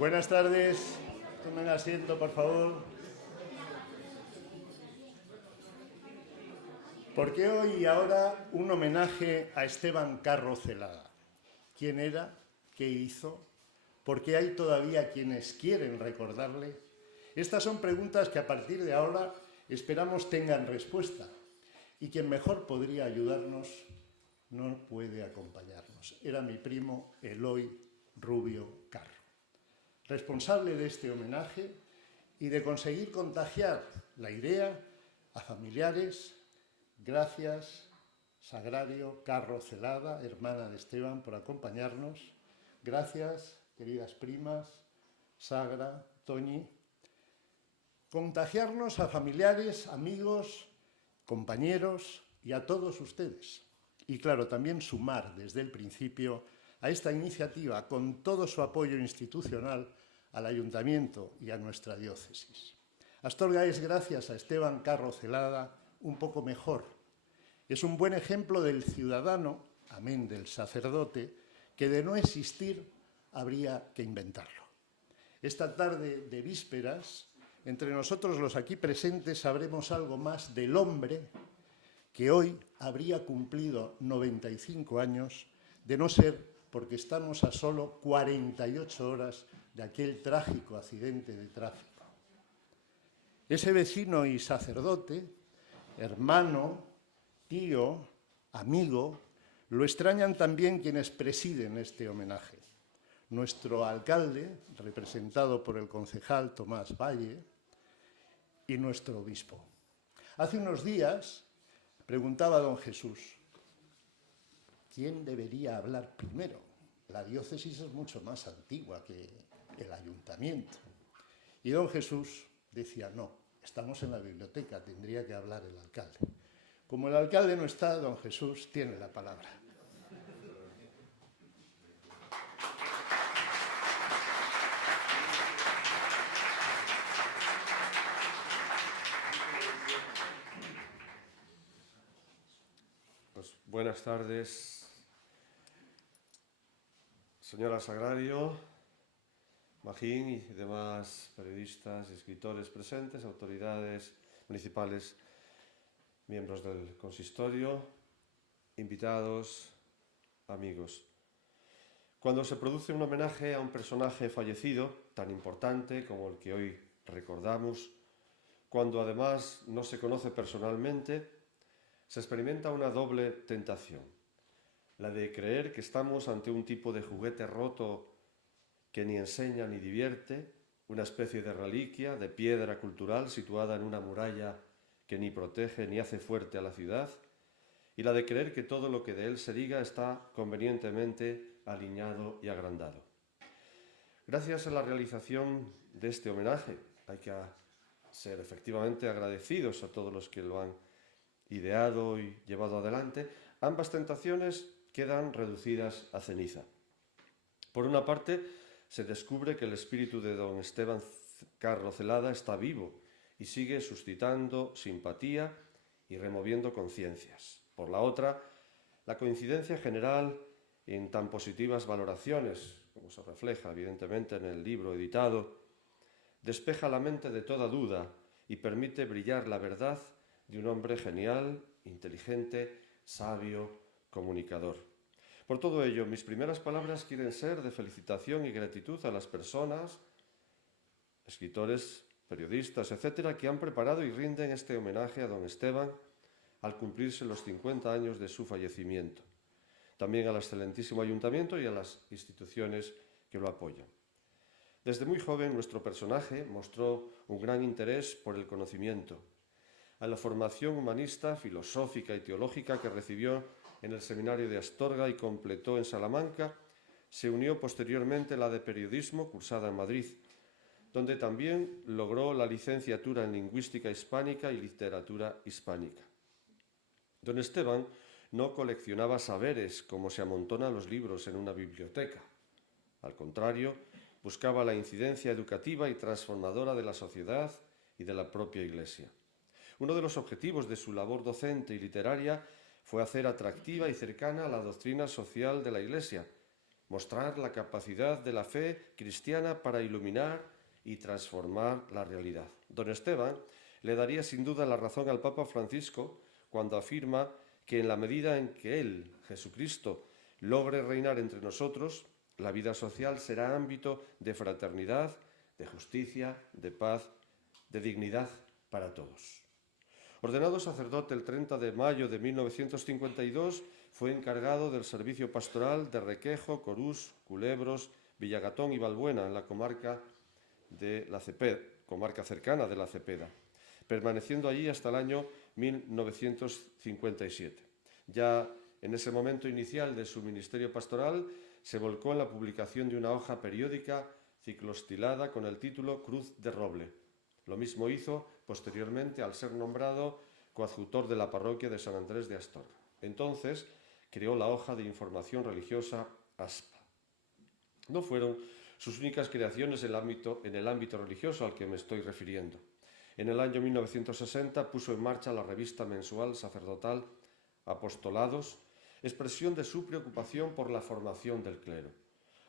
Buenas tardes, tomen asiento por favor. ¿Por qué hoy y ahora un homenaje a Esteban Carro Celada? ¿Quién era? ¿Qué hizo? ¿Por qué hay todavía quienes quieren recordarle? Estas son preguntas que a partir de ahora esperamos tengan respuesta. Y quien mejor podría ayudarnos no puede acompañarnos. Era mi primo Eloy Rubio Carro, responsable de este homenaje y de conseguir contagiar la idea a familiares. Gracias, Sagrario Carro Celada, hermana de Esteban, por acompañarnos. Gracias, queridas primas, Sagra, Toñi. Contagiarnos a familiares, amigos, compañeros y a todos ustedes. Y claro, también sumar desde el principio a esta iniciativa con todo su apoyo institucional al Ayuntamiento y a nuestra diócesis. Astorga es, gracias a Esteban Carro Celada, un poco mejor. Es un buen ejemplo del ciudadano, amén del sacerdote, que de no existir habría que inventarlo. Esta tarde de vísperas, entre nosotros los aquí presentes sabremos algo más del hombre que hoy habría cumplido 95 años, de no ser porque estamos a solo 48 horas de aquel trágico accidente de tráfico. Ese vecino y sacerdote, hermano, tío, amigo, lo extrañan también quienes presiden este homenaje. Nuestro alcalde, representado por el concejal Tomás Valle, y nuestro obispo. Hace unos días preguntaba a don Jesús, ¿quién debería hablar primero? La diócesis es mucho más antigua que el ayuntamiento. Y don Jesús decía, no, estamos en la biblioteca, tendría que hablar el alcalde. Como el alcalde no está, don Jesús tiene la palabra. Pues buenas tardes, señora Sagrario, Magín y demás periodistas y escritores presentes, autoridades municipales, miembros del consistorio, invitados, amigos. Cuando se produce un homenaje a un personaje fallecido, tan importante como el que hoy recordamos, cuando además no se conoce personalmente, se experimenta una doble tentación, la de creer que estamos ante un tipo de juguete roto que ni enseña ni divierte, una especie de reliquia, de piedra cultural situada en una muralla que ni protege ni hace fuerte a la ciudad, y la de creer que todo lo que de él se diga está convenientemente aliñado y agrandado. Gracias a la realización de este homenaje, hay que ser efectivamente agradecidos a todos los que lo han ideado y llevado adelante, ambas tentaciones quedan reducidas a ceniza. Por una parte, se descubre que el espíritu de don Esteban Carro Celada está vivo y sigue suscitando simpatía y removiendo conciencias. Por la otra, la coincidencia general en tan positivas valoraciones, como se refleja evidentemente en el libro editado, despeja la mente de toda duda y permite brillar la verdad de un hombre genial, inteligente, sabio, comunicador. Por todo ello, mis primeras palabras quieren ser de felicitación y gratitud a las personas, escritores, periodistas, etcétera, que han preparado y rinden este homenaje a don Esteban al cumplirse los 50 años de su fallecimiento. También al excelentísimo ayuntamiento y a las instituciones que lo apoyan. Desde muy joven, nuestro personaje mostró un gran interés por el conocimiento, a la formación humanista, filosófica y teológica que recibió en el seminario de Astorga y completó en Salamanca, se unió posteriormente la de periodismo cursada en Madrid, donde también logró la licenciatura en lingüística hispánica y literatura hispánica. Don Esteban no coleccionaba saberes como se amontonan los libros en una biblioteca. Al contrario, buscaba la incidencia educativa y transformadora de la sociedad y de la propia Iglesia. Uno de los objetivos de su labor docente y literaria fue hacer atractiva y cercana la doctrina social de la Iglesia mostrar la capacidad de la fe cristiana para iluminar y transformar la realidad. Don Esteban le daría sin duda la razón al Papa Francisco cuando afirma que en la medida en que él, Jesucristo, logre reinar entre nosotros, la vida social será ámbito de fraternidad, de justicia, de paz, de dignidad para todos. Ordenado sacerdote el 30 de mayo de 1952, fue encargado del servicio pastoral de Requejo, Corús, Culebros, Villagatón y Valbuena, en la comarca de la Cepeda, comarca cercana de la Cepeda, permaneciendo allí hasta el año 1957. Ya en ese momento inicial de su ministerio pastoral, se volcó en la publicación de una hoja periódica ciclostilada con el título Cruz de Roble. Lo mismo hizo posteriormente al ser nombrado coadjutor de la parroquia de San Andrés de Astorga. Entonces creó la hoja de información religiosa ASPA. No fueron sus únicas creaciones en el ámbito religioso al que me estoy refiriendo. En el año 1960 puso en marcha la revista mensual sacerdotal Apostolados, expresión de su preocupación por la formación del clero.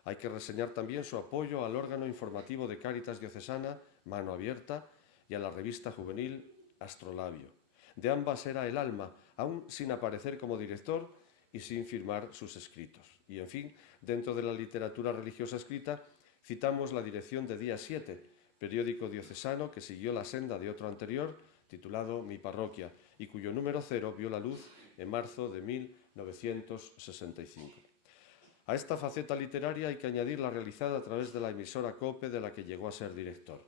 Hay que reseñar también su apoyo al órgano informativo de Cáritas Diocesana, Mano Abierta, y a la revista juvenil Astrolabio. De ambas era el alma, aún sin aparecer como director y sin firmar sus escritos. Y, en fin, dentro de la literatura religiosa escrita, citamos la dirección de Día 7, periódico diocesano que siguió la senda de otro anterior, titulado Mi Parroquia, y cuyo número 0 vio la luz en marzo de 1965. A esta faceta literaria hay que añadir la realizada a través de la emisora COPE, de la que llegó a ser director.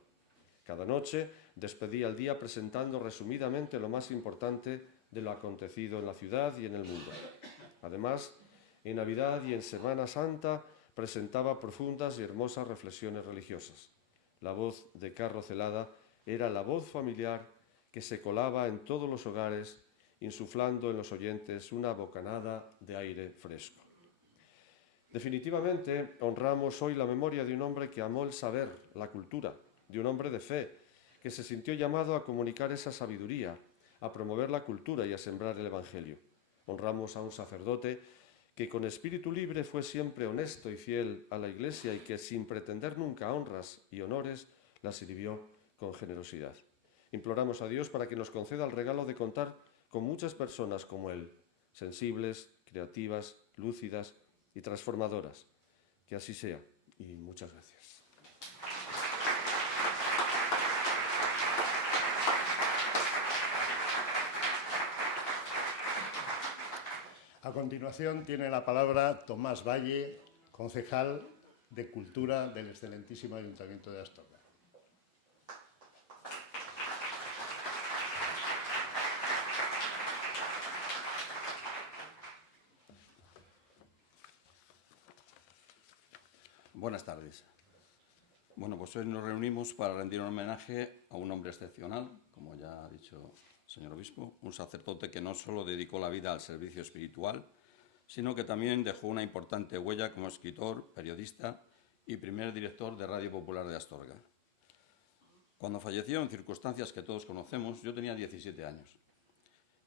Cada noche despedía el día presentando resumidamente lo más importante de lo acontecido en la ciudad y en el mundo. Además, en Navidad y en Semana Santa presentaba profundas y hermosas reflexiones religiosas. La voz de Carro Celada era la voz familiar que se colaba en todos los hogares, insuflando en los oyentes una bocanada de aire fresco. Definitivamente, honramos hoy la memoria de un hombre que amó el saber, la cultura, de un hombre de fe, que se sintió llamado a comunicar esa sabiduría, a promover la cultura y a sembrar el Evangelio. Honramos a un sacerdote que con espíritu libre fue siempre honesto y fiel a la Iglesia y que sin pretender nunca honras y honores la sirvió con generosidad. Imploramos a Dios para que nos conceda el regalo de contar con muchas personas como él, sensibles, creativas, lúcidas y transformadoras. Que así sea, y muchas gracias. A continuación tiene la palabra Tomás Valle, concejal de Cultura del excelentísimo Ayuntamiento de Astorga. Buenas tardes. Bueno, pues hoy nos reunimos para rendir un homenaje a un hombre excepcional, como ya ha dicho el señor obispo, un sacerdote que no solo dedicó la vida al servicio espiritual, sino que también dejó una importante huella como escritor, periodista y primer director de Radio Popular de Astorga. Cuando falleció, en circunstancias que todos conocemos, yo tenía 17 años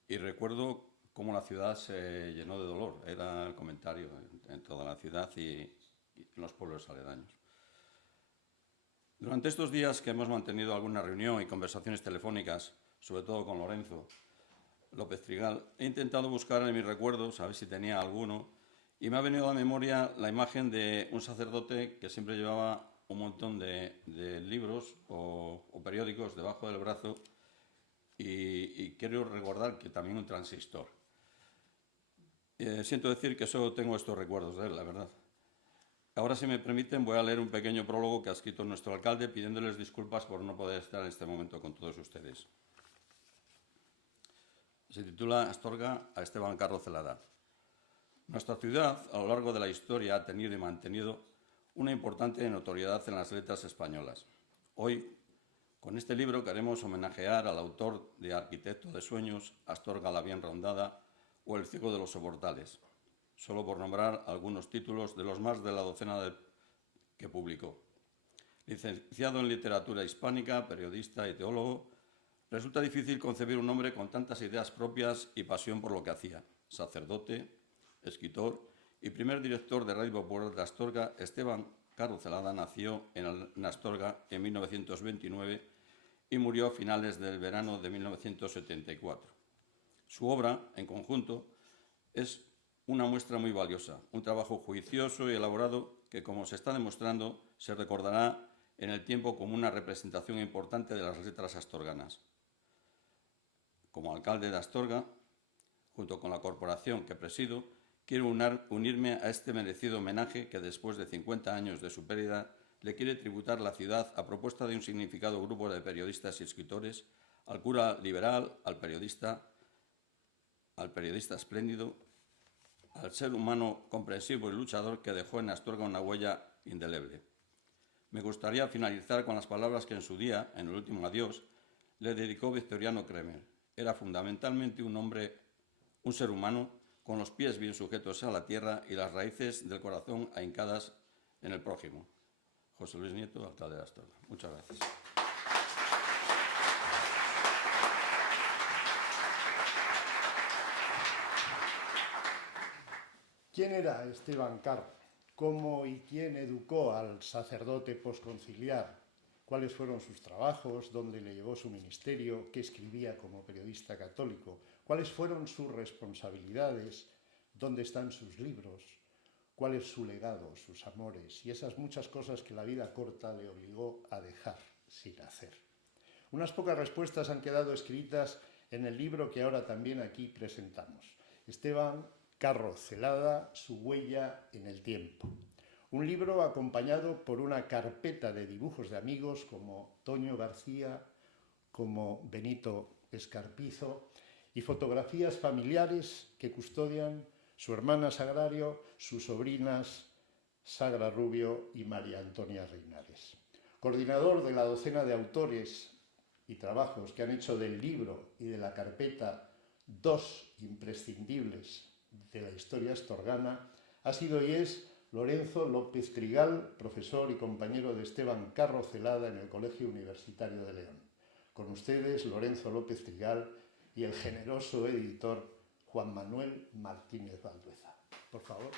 y recuerdo cómo la ciudad se llenó de dolor. Era el comentario en toda la ciudad y en los pueblos aledaños. Durante estos días que hemos mantenido alguna reunión y conversaciones telefónicas, sobre todo con Lorenzo López Trigal, he intentado buscar en mis recuerdos, a ver si tenía alguno, y me ha venido a la memoria la imagen de un sacerdote que siempre llevaba un montón de libros o periódicos debajo del brazo y quiero recordar que también un transistor. Siento decir que solo tengo estos recuerdos de él, la verdad. Ahora, si me permiten, voy a leer un pequeño prólogo que ha escrito nuestro alcalde pidiéndoles disculpas por no poder estar en este momento con todos ustedes. Se titula Astorga a Esteban Carro Celada. Nuestra ciudad, a lo largo de la historia, ha tenido y mantenido una importante notoriedad en las letras españolas. Hoy, con este libro, queremos homenajear al autor de Arquitecto de Sueños, Astorga la Bien Rondada o El Ciego de los Soportales, solo por nombrar algunos títulos de los más de la docena que publicó. Licenciado en Literatura Hispánica, periodista y teólogo, resulta difícil concebir un hombre con tantas ideas propias y pasión por lo que hacía, sacerdote, escritor y primer director de Radio Popular de Astorga, Esteban Carro Celada nació en Astorga en 1929 y murió a finales del verano de 1974. Su obra, en conjunto, es una muestra muy valiosa, un trabajo juicioso y elaborado que, como se está demostrando, se recordará en el tiempo como una representación importante de las letras astorganas. Como alcalde de Astorga, junto con la corporación que presido, quiero unirme a este merecido homenaje que, después de 50 años de su pérdida, le quiere tributar la ciudad a propuesta de un significado grupo de periodistas y escritores, al cura liberal, al periodista espléndido, al ser humano comprensivo y luchador que dejó en Astorga una huella indeleble. Me gustaría finalizar con las palabras que en su día, en el último adiós, le dedicó Victoriano Kremer. Era fundamentalmente un hombre, un ser humano, con los pies bien sujetos a la tierra y las raíces del corazón ahincadas en el prójimo. José Luis Nieto, alcalde de Astorga. Muchas gracias. ¿Quién era Esteban Carro? ¿Cómo y quién educó al sacerdote posconciliar? ¿Cuáles fueron sus trabajos? ¿Dónde le llevó su ministerio? ¿Qué escribía como periodista católico? ¿Cuáles fueron sus responsabilidades? ¿Dónde están sus libros? ¿Cuál es su legado, sus amores? Y esas muchas cosas que la vida corta le obligó a dejar sin hacer. Unas pocas respuestas han quedado escritas en el libro que ahora también aquí presentamos. Esteban Carro Celada, su huella en el tiempo. Un libro acompañado por una carpeta de dibujos de amigos como Toño García, como Benito Escarpizo, y fotografías familiares que custodian su hermana Sagrario, sus sobrinas Sagra Rubio y María Antonia Reinares. Coordinador de la docena de autores y trabajos que han hecho del libro y de la carpeta dos imprescindibles de la historia astorgana, ha sido y es Lorenzo López Trigal, profesor y compañero de Esteban Carro Celada en el Colegio Universitario de León. Con ustedes, Lorenzo López Trigal y el generoso editor Juan Manuel Martínez Valdueza. Por favor.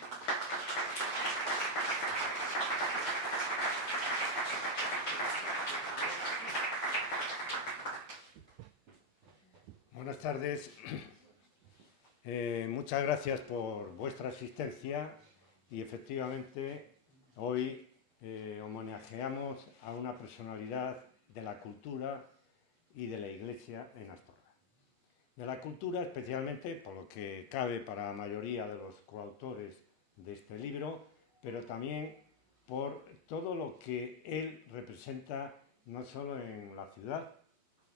Buenas tardes. Muchas gracias por vuestra asistencia y efectivamente hoy homenajeamos a una personalidad de la cultura y de la Iglesia en Astorga. De la cultura especialmente por lo que cabe para la mayoría de los coautores de este libro, pero también por todo lo que él representa no solo en la ciudad,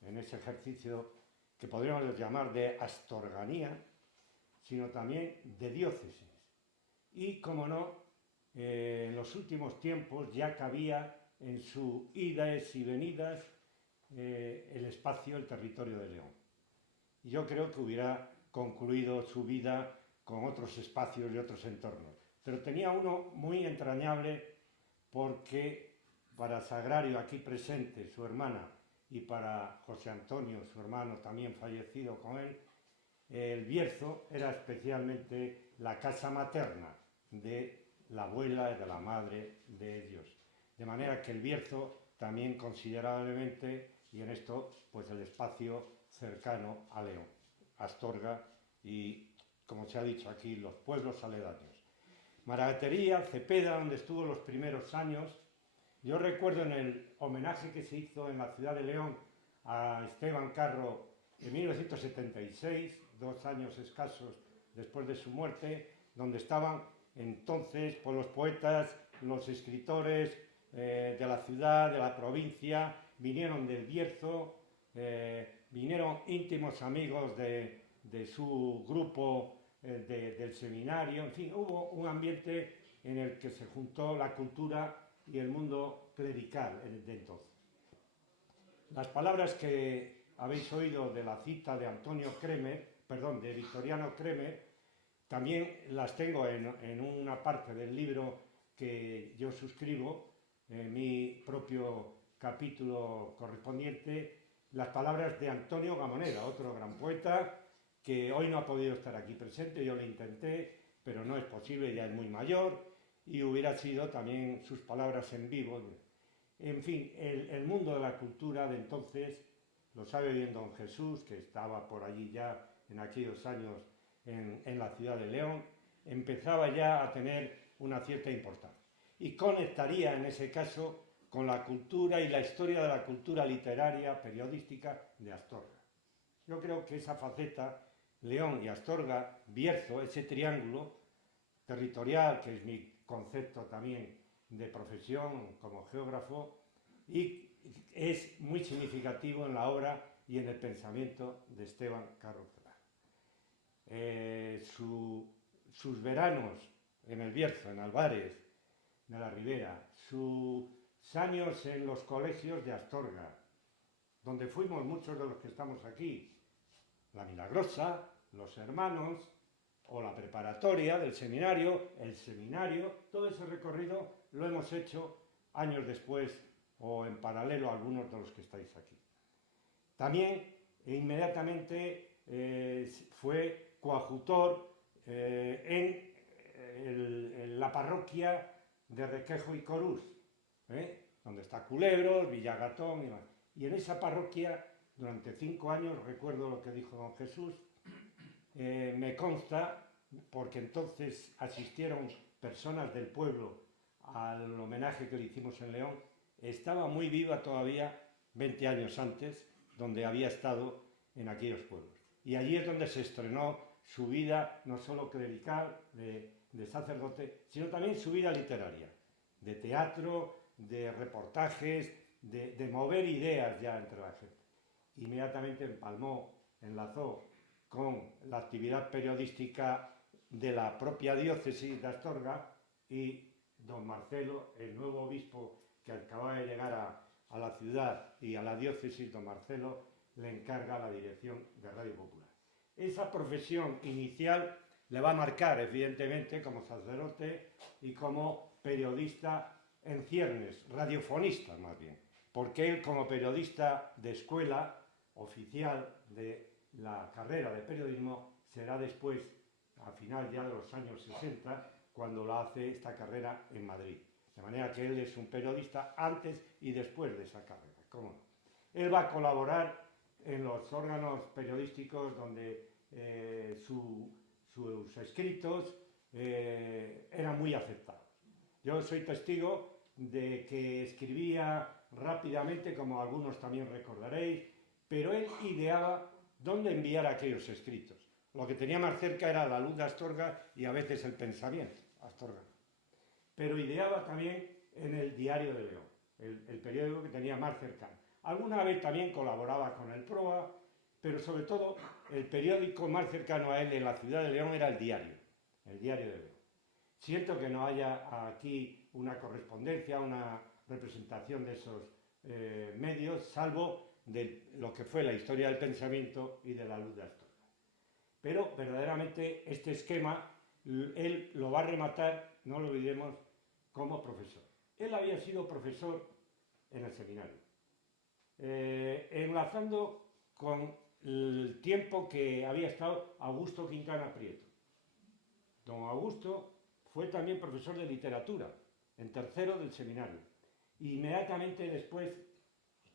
en ese ejercicio que podríamos llamar de astorganía, sino también de diócesis. Y, como no, en los últimos tiempos ya cabía en sus idas y venidas el espacio, el territorio de León. Y yo creo que hubiera concluido su vida con otros espacios y otros entornos. Pero tenía uno muy entrañable porque para Sagrario, aquí presente, su hermana, y para José Antonio, su hermano, también fallecido con él, el Bierzo era especialmente la casa materna de la abuela y de la madre de ellos. De manera que el Bierzo también considerablemente, y en esto pues el espacio cercano a León, Astorga y, como se ha dicho aquí, los pueblos aledaños. Maragatería, Cepeda, donde estuvo los primeros años. Yo recuerdo en el homenaje que se hizo en la ciudad de León a Esteban Carro en 1976, 2 años escasos después de su muerte, donde estaban entonces pues, los poetas, los escritores de la ciudad, de la provincia, vinieron del Bierzo, vinieron íntimos amigos de su grupo del seminario, en fin, hubo un ambiente en el que se juntó la cultura y el mundo clerical de entonces. Las palabras que habéis oído de la cita de de Victoriano Kremer, también las tengo en una parte del libro que yo suscribo, en mi propio capítulo correspondiente, las palabras de Antonio Gamoneda, otro gran poeta que hoy no ha podido estar aquí presente, yo lo intenté, pero no es posible, ya es muy mayor, y hubiera sido también sus palabras en vivo. En fin, el mundo de la cultura de entonces lo sabe bien don Jesús, que estaba por allí ya en aquellos años en la ciudad de León, empezaba ya a tener una cierta importancia. Y conectaría en ese caso con la cultura y la historia de la cultura literaria, periodística de Astorga. Yo creo que esa faceta, León y Astorga, Bierzo, ese triángulo territorial, que es mi concepto también de profesión como geógrafo, y es muy significativo en la obra y en el pensamiento de Esteban Carro Ferrar. Sus veranos en el Bierzo, en Álvarez de la Ribera, sus años en los colegios de Astorga, donde fuimos muchos de los que estamos aquí, la Milagrosa, los Hermanos, o la preparatoria del seminario, el seminario, todo ese recorrido lo hemos hecho años después o en paralelo a algunos de los que estáis aquí. También inmediatamente fue coadjutor en la parroquia de Requejo y Corús, donde está Culebros, Villagatón y demás. Y en esa parroquia, durante 5 años, recuerdo lo que dijo don Jesús, me consta, porque entonces asistieron personas del pueblo al homenaje que le hicimos en León, estaba muy viva todavía 20 años antes, donde había estado en aquellos pueblos. Y allí es donde se estrenó su vida, no solo clerical, de sacerdote, sino también su vida literaria, de teatro, de reportajes, de mover ideas ya entre la gente. Inmediatamente empalmó, enlazó con la actividad periodística de la propia diócesis de Astorga, y don Marcelo, el nuevo obispo que acaba de llegar a la ciudad y a la diócesis, don Marcelo, le encarga la dirección de Radio Popular. Esa profesión inicial le va a marcar, evidentemente, como sacerdote y como periodista en ciernes, radiofonista más bien, porque él, como periodista de escuela oficial de la carrera de periodismo, será después, a final ya de los años 60, cuando la hace esta carrera en Madrid. De manera que él es un periodista antes y después de esa carrera. ¿Cómo no? Él va a colaborar en los órganos periodísticos donde sus escritos eran muy aceptados. Yo soy testigo de que escribía rápidamente, como algunos también recordaréis, pero él ideaba dónde enviar aquellos escritos. Lo que tenía más cerca era la luz de Astorga y a veces el pensamiento astorgano. Pero ideaba también en el Diario de León, el periódico que tenía más cercano. Alguna vez también colaboraba con el Proa, pero sobre todo el periódico más cercano a él en la ciudad de León era el Diario de León. Siento que no haya aquí una correspondencia, una representación de esos medios, salvo de lo que fue la historia del pensamiento y de la luz de Astorga. Pero verdaderamente este esquema, él lo va a rematar, no lo olvidemos, como profesor. Él había sido profesor en el seminario, enlazando con el tiempo que había estado Augusto Quintana Prieto. Don Augusto fue también profesor de literatura, en tercero del seminario. Inmediatamente después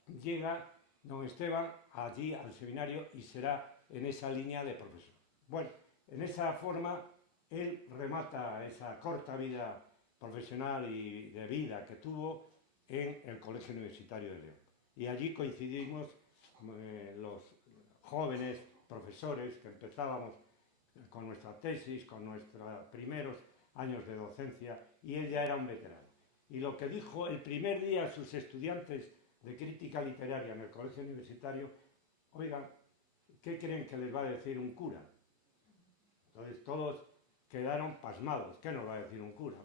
llega don Esteban allí al seminario y será en esa línea de profesor. Bueno, en esa forma él remata esa corta vida profesional y de vida que tuvo en el Colegio Universitario de León. Y allí coincidimos los jóvenes profesores que empezábamos con nuestra tesis, con nuestros primeros años de docencia, y él ya era un veterano. Y lo que dijo el primer día a sus estudiantes de crítica literaria en el Colegio Universitario: oigan, ¿qué creen que les va a decir un cura? Entonces todos quedaron pasmados. ¿Qué nos va a decir un cura?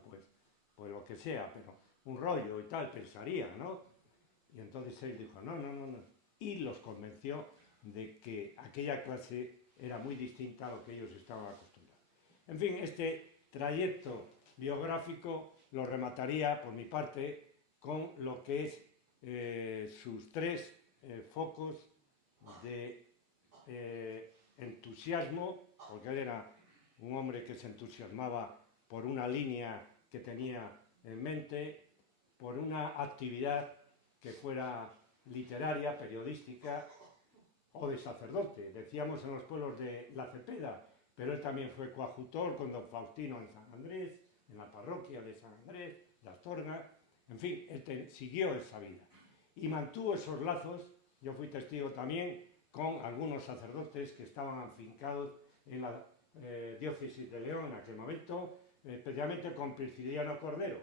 Pues lo que sea, pero un rollo y tal, pensaría, ¿no? Y entonces él dijo, no. Y los convenció de que aquella clase era muy distinta a lo que ellos estaban acostumbrados. En fin, este trayecto biográfico lo remataría, por mi parte, con lo que es sus 3 focos de entusiasmo, porque él era un hombre que se entusiasmaba por una línea que tenía en mente, por una actividad que fuera literaria, periodística o de sacerdote. Decíamos en los pueblos de la Cepeda, pero él también fue coadjutor con don Faustino en San Andrés, en la parroquia de San Andrés, de Astorga. En fin, él siguió esa vida y mantuvo esos lazos. Yo fui testigo también con algunos sacerdotes que estaban afincados en la diócesis de León en aquel momento, especialmente con Prisciliano Cordero,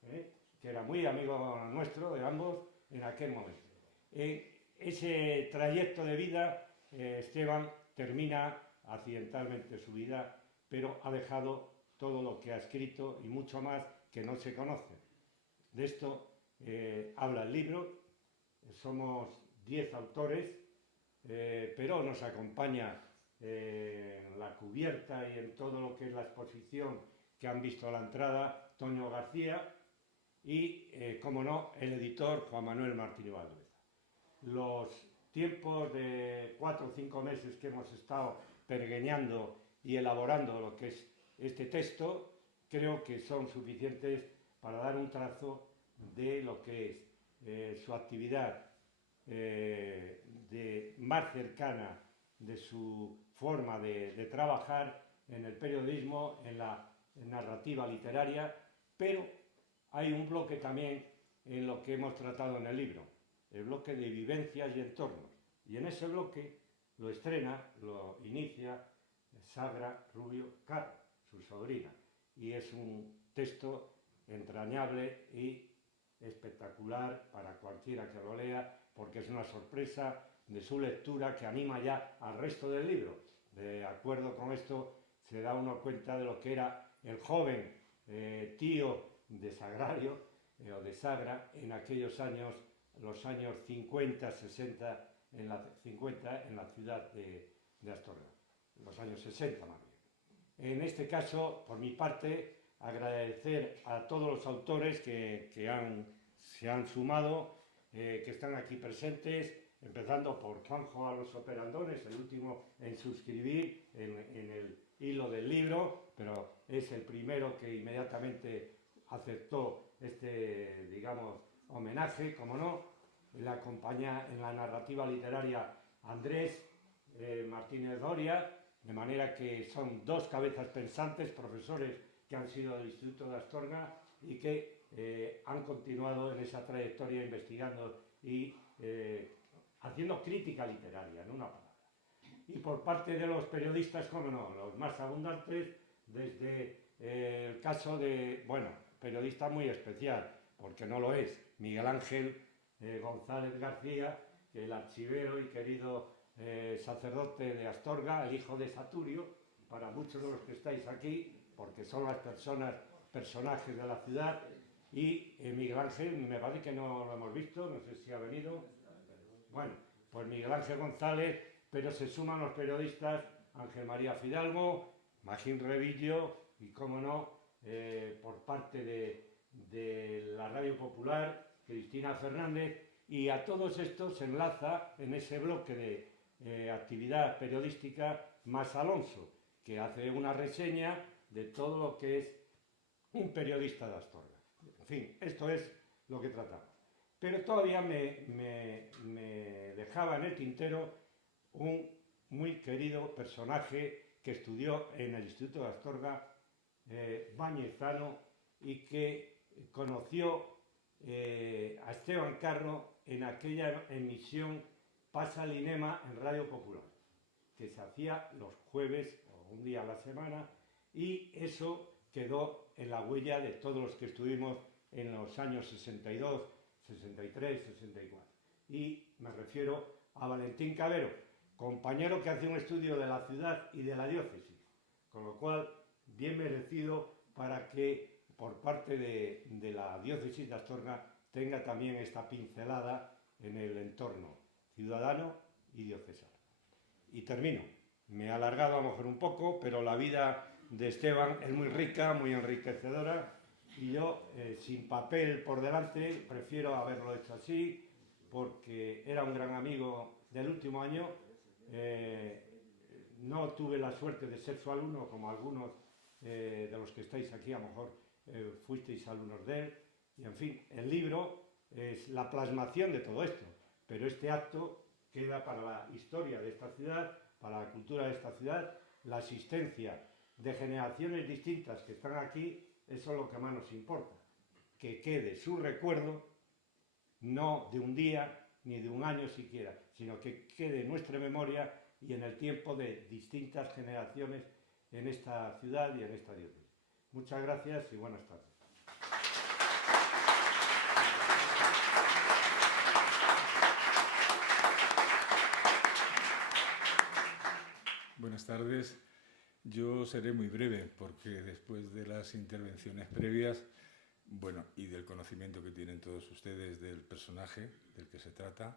que era muy amigo nuestro de ambos en aquel momento. Ese trayecto de vida, Esteban termina accidentalmente su vida, pero ha dejado todo lo que ha escrito y mucho más que no se conoce. De esto habla el libro. Somos 10 autores, pero nos acompaña en la cubierta y en todo lo que es la exposición que han visto a la entrada Toño García y, como no, el editor Juan Manuel Martínez Valdueza. Los tiempos de 4 o 5 meses que hemos estado pergeñando y elaborando lo que es este texto, creo que son suficientes para dar un trazo de lo que es su actividad más cercana, de su forma de trabajar en el periodismo, en la narrativa literaria, pero hay un bloque también en lo que hemos tratado en el libro, el bloque de vivencias y entornos. Y en ese bloque lo estrena, lo inicia Sagra Rubio Carro, su sobrina. Y es un texto entrañable y espectacular para cualquiera que lo lea, porque es una sorpresa de su lectura que anima ya al resto del libro. De acuerdo con esto, se da uno cuenta de lo que era el joven tío de Sagrario, o de Sagra, en aquellos años, los años 50, 60, en la ciudad de Astorga, los años 60 más bien. En este caso, por mi parte, agradecer a todos los autores que se han sumado, que están aquí presentes, empezando por Juanjo Alonso Perandones, el último en suscribir en el hilo del libro, pero es el primero que inmediatamente aceptó este, digamos, homenaje, como no. Le acompaña en la narrativa literaria Andrés Martínez Doria, de manera que son 2 cabezas pensantes, profesores que han sido del Instituto de Astorga y que han continuado en esa trayectoria investigando y haciendo crítica literaria, en una palabra. Y por parte de los periodistas, como no, los más abundantes, desde el caso de, bueno, periodista muy especial, porque no lo es, Miguel Ángel González García, el archivero y querido sacerdote de Astorga, el hijo de Saturio, para muchos de los que estáis aquí, porque son las personajes de la ciudad, y Miguel Ángel, me parece que no lo hemos visto, no sé si ha venido. Bueno, pues Miguel Ángel González, pero se suman los periodistas Ángel María Fidalgo, Magín Revillo y, como no, por parte de la Radio Popular, Cristina Fernández, y a todos estos se enlaza en ese bloque de actividad periodística Mas Alonso, que hace una reseña de todo lo que es un periodista de Astorga. En fin, esto es lo que tratamos. Pero todavía me dejaba en el tintero un muy querido personaje que estudió en el Instituto de Astorga, Bañezano, y que conoció a Esteban Carro en aquella emisión Pasa el Inema en Radio Popular, que se hacía los jueves o un día a la semana, y eso quedó en la huella de todos los que estuvimos en los años 62, 63, 64. Y me refiero a Valentín Cabero, compañero que hace un estudio de la ciudad y de la diócesis, con lo cual bien merecido para que por parte de la diócesis de Astorga tenga también esta pincelada en el entorno ciudadano y diocesano. Y termino. Me he alargado a lo mejor un poco, pero la vida de Esteban es muy rica, muy enriquecedora, y yo, sin papel por delante, prefiero haberlo hecho así, porque era un gran amigo del último año. no tuve la suerte de ser su alumno, como algunos de los que estáis aquí, a lo mejor fuisteis alumnos de él. Y en fin, el libro es la plasmación de todo esto, pero este acto queda para la historia de esta ciudad, para la cultura de esta ciudad, la asistencia de generaciones distintas que están aquí, eso es lo que más nos importa, que quede su recuerdo, no de un día ni de un año siquiera, sino que quede en nuestra memoria y en el tiempo de distintas generaciones en esta ciudad y en esta diócesis. Muchas gracias y buenas tardes. Buenas tardes. Yo seré muy breve porque después de las intervenciones previas, bueno, y del conocimiento que tienen todos ustedes del personaje del que se trata,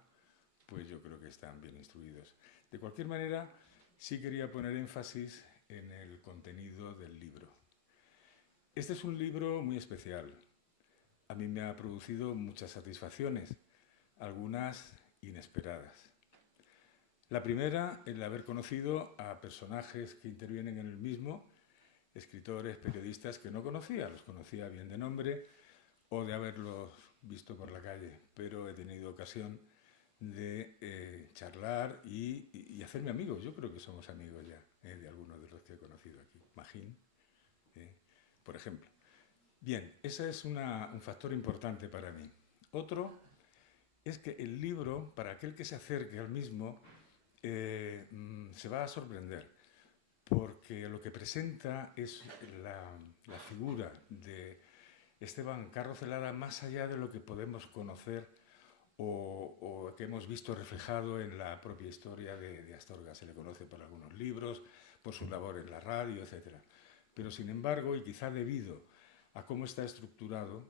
pues yo creo que están bien instruidos. De cualquier manera, sí quería poner énfasis en el contenido del libro. Este es un libro muy especial. A mí me ha producido muchas satisfacciones, algunas inesperadas. La primera, el haber conocido a personajes que intervienen en el mismo, escritores, periodistas que no conocía, los conocía bien de nombre o de haberlos visto por la calle, pero he tenido ocasión de charlar y hacerme amigos. Yo creo que somos amigos ya de algunos de los que he conocido aquí. Magín, por ejemplo. Bien, ese es un factor importante para mí. Otro es que el libro, para aquel que se acerque al mismo, se va a sorprender, porque lo que presenta es la figura de Esteban Carro Celada más allá de lo que podemos conocer o que hemos visto reflejado en la propia historia de Astorga. Se le conoce por algunos libros, por su labor en la radio, etc. Pero sin embargo, y quizá debido a cómo está estructurado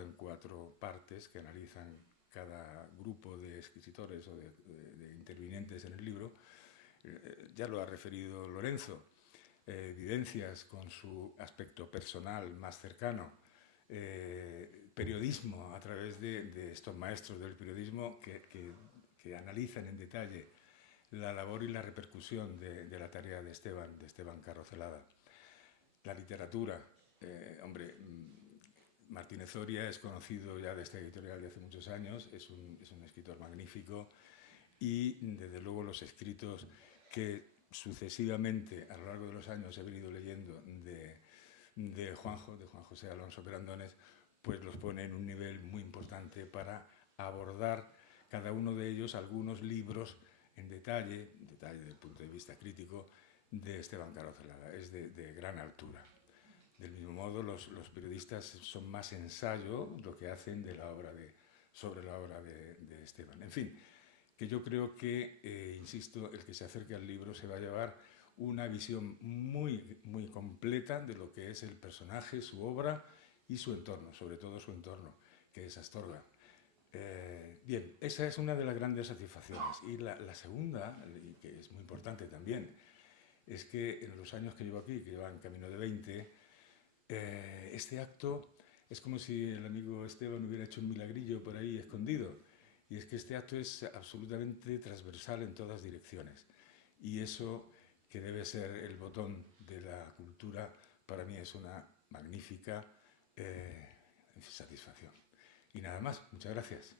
en 4 partes que analizan cada grupo de escritores o de intervinientes en el libro, ya lo ha referido Lorenzo, vivencias con su aspecto personal más cercano, periodismo a través de estos maestros del periodismo que analizan en detalle la labor y la repercusión de la tarea de Esteban Carro Celada. La literatura, Martínez Oria es conocido ya de esta editorial de hace muchos años, es un escritor magnífico y desde luego los escritos que sucesivamente a lo largo de los años he venido leyendo de Juan José Alonso Perandones, pues los pone en un nivel muy importante para abordar cada uno de ellos algunos libros en detalle desde el punto de vista crítico de Esteban Carro Celada. Es de gran altura. Del mismo modo, los periodistas son más ensayo lo que hacen sobre la obra de Esteban. En fin, que yo creo que, insisto, el que se acerque al libro se va a llevar una visión muy, muy completa de lo que es el personaje, su obra y su entorno, sobre todo su entorno, que es Astorga. Bien, esa es una de las grandes satisfacciones. Y la segunda, y que es muy importante también, es que en los años que llevo aquí, que llevan camino de 20, este acto es como si el amigo Esteban hubiera hecho un milagrillo por ahí escondido. Y es que este acto es absolutamente transversal en todas direcciones. Y eso, que debe ser el botón de la cultura, para mí es una magnífica satisfacción. Y nada más, muchas gracias.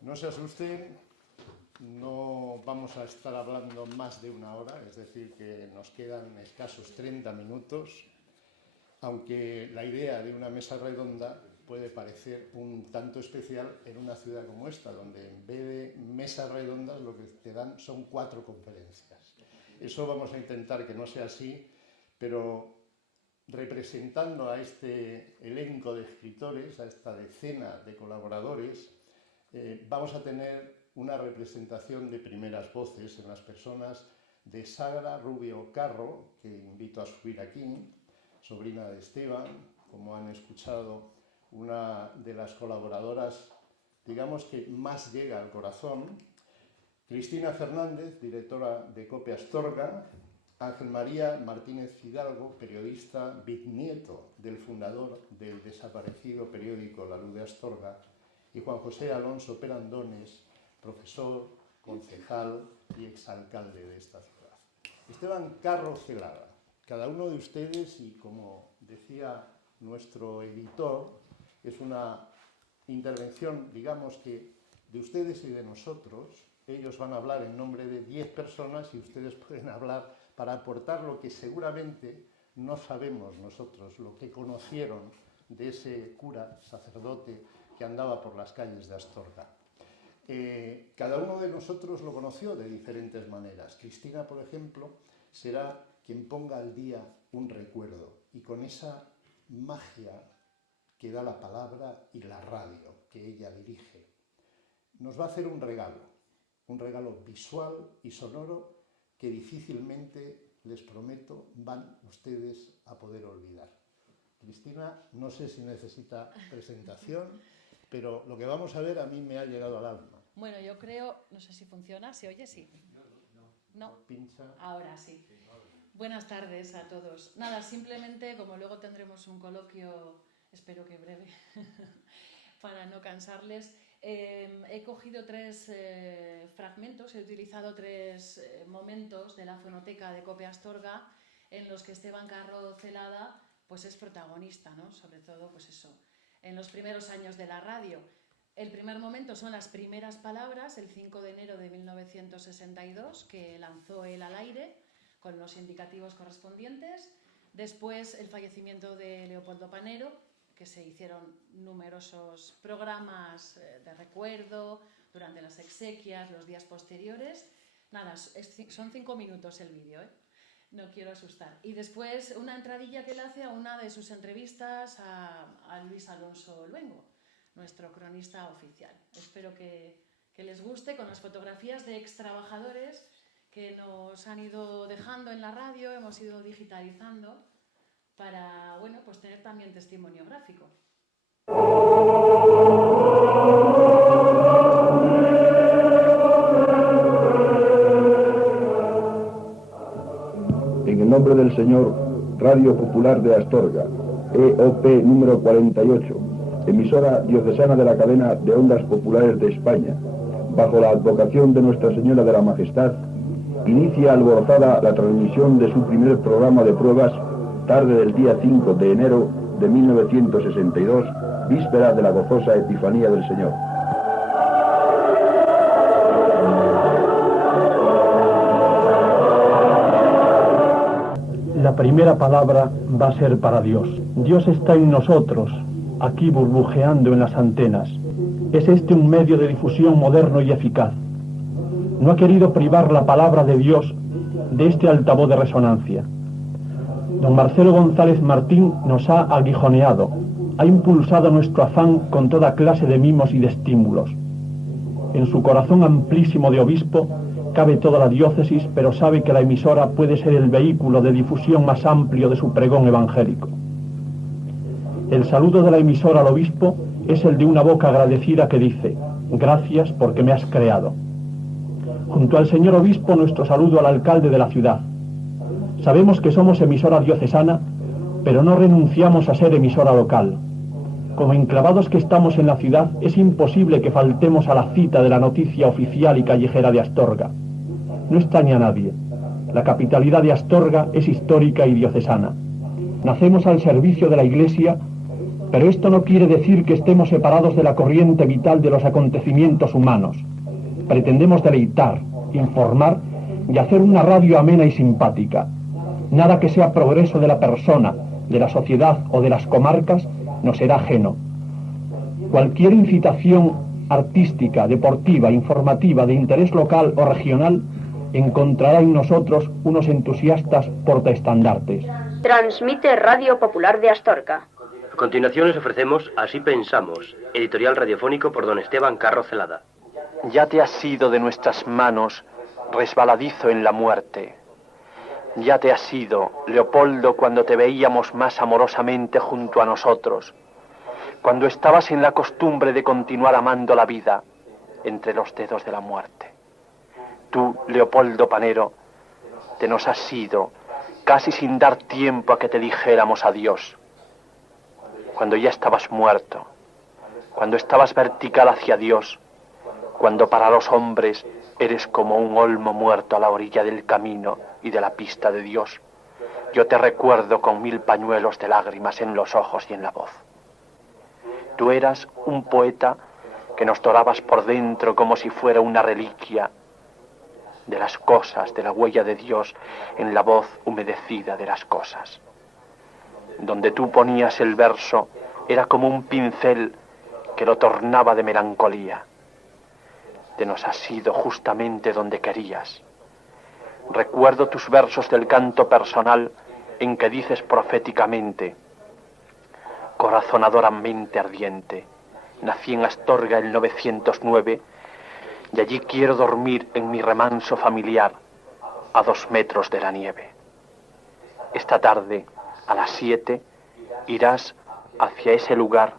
No se asusten, no vamos a estar hablando más de 1 hora, es decir, que nos quedan escasos 30 minutos, aunque la idea de una mesa redonda puede parecer un tanto especial en una ciudad como esta, donde en vez de mesas redondas lo que te dan son 4 conferencias. Eso vamos a intentar que no sea así, pero representando a este elenco de escritores, a esta decena de colaboradores, vamos a tener una representación de primeras voces en las personas de Sagra Rubio Carro, que invito a subir aquí, sobrina de Esteban, como han escuchado, una de las colaboradoras, digamos que más llega al corazón. Cristina Fernández, directora de Copia Astorga, Ángel María Martínez Fidalgo, periodista, bisnieto del fundador del desaparecido periódico La Luz de Astorga, y Juan José Alonso Perandones, profesor, concejal y exalcalde de esta ciudad. Esteban Carro Celada, cada uno de ustedes, y como decía nuestro editor, es una intervención, digamos que de ustedes y de nosotros. Ellos van a hablar en nombre de 10 personas y ustedes pueden hablar para aportar lo que seguramente no sabemos nosotros, lo que conocieron de ese cura, sacerdote, que andaba por las calles de Astorga. Cada uno de nosotros lo conoció de diferentes maneras. Cristina, por ejemplo, será quien ponga al día un recuerdo, y con esa magia que da la palabra y la radio que ella dirige, nos va a hacer un regalo visual y sonoro que difícilmente, les prometo, van ustedes a poder olvidar. Cristina, no sé si necesita presentación, pero lo que vamos a ver a mí me ha llegado al alma. Bueno, yo creo, no sé si funciona, ¿se oye? Sí. No. Pincha. Ahora sí. Buenas tardes a todos. Nada, simplemente, como luego tendremos un coloquio, espero que breve, para no cansarles, he cogido 3 fragmentos, he utilizado 3 momentos de la fonoteca de Cope Astorga en los que Esteban Carro Celada pues es protagonista, ¿no? Sobre todo, pues eso, en los primeros años de la radio. El primer momento son las primeras palabras, el 5 de enero de 1962, que lanzó él al aire, con los indicativos correspondientes. Después, el fallecimiento de Leopoldo Panero, que se hicieron numerosos programas de recuerdo durante las exequias, los días posteriores. Nada, son 5 minutos el vídeo, no quiero asustar. Y después una entradilla que le hace a una de sus entrevistas a Luis Alonso Luengo, nuestro cronista oficial. Espero que les guste, con las fotografías de extrabajadores que nos han ido dejando en la radio, hemos ido digitalizando para, bueno, pues tener también testimonio gráfico. En el nombre del Señor, Radio Popular de Astorga, EOP número 48, emisora diocesana de la cadena de ondas populares de España, bajo la advocación de Nuestra Señora de la Majestad, inicia alborozada la transmisión de su primer programa de pruebas, tarde del día 5 de enero de 1962, víspera de la gozosa Epifanía del Señor. La primera palabra va a ser para Dios. Dios está en nosotros, aquí burbujeando en las antenas. Es este un medio de difusión moderno y eficaz. No ha querido privar la palabra de Dios de este altavoz de resonancia. Don Marcelo González Martín nos ha aguijoneado, ha impulsado nuestro afán con toda clase de mimos y de estímulos. En su corazón amplísimo de obispo cabe toda la diócesis, pero sabe que la emisora puede ser el vehículo de difusión más amplio de su pregón evangélico. El saludo de la emisora al obispo es el de una boca agradecida que dice: gracias porque me has creado. Junto al señor obispo, nuestro saludo al alcalde de la ciudad. Sabemos que somos emisora diocesana, pero no renunciamos a ser emisora local. Como enclavados que estamos en la ciudad, es imposible que faltemos a la cita de la noticia oficial y callejera de Astorga. No extraña a nadie. La capitalidad de Astorga es histórica y diocesana. Nacemos al servicio de la Iglesia, pero esto no quiere decir que estemos separados de la corriente vital de los acontecimientos humanos. Pretendemos deleitar, informar y hacer una radio amena y simpática. Nada que sea progreso de la persona, de la sociedad o de las comarcas nos será ajeno. Cualquier incitación artística, deportiva, informativa, de interés local o regional, encontrará en nosotros unos entusiastas portaestandartes. Transmite Radio Popular de Astorga. A continuación les ofrecemos Así Pensamos, editorial radiofónico por don Esteban Carro Celada. Ya te has ido de nuestras manos, resbaladizo en la muerte. Ya te has ido, Leopoldo, cuando te veíamos más amorosamente junto a nosotros, cuando estabas en la costumbre de continuar amando la vida entre los dedos de la muerte. Tú, Leopoldo Panero, te nos has ido casi sin dar tiempo a que te dijéramos adiós, cuando ya estabas muerto, cuando estabas vertical hacia Dios, cuando para los hombres eres como un olmo muerto a la orilla del camino y de la pista de Dios. Yo te recuerdo con 1000 pañuelos de lágrimas en los ojos y en la voz. Tú eras un poeta que nos dorabas por dentro como si fuera una reliquia de las cosas, de la huella de Dios en la voz humedecida de las cosas. Donde tú ponías el verso era como un pincel que lo tornaba de melancolía. Te nos has ido justamente donde querías. Recuerdo tus versos del canto personal en que dices proféticamente: corazonadoramente ardiente, nací en Astorga en 909 y allí quiero dormir en mi remanso familiar a 2 metros de la nieve. Esta tarde, a las 7, irás hacia ese lugar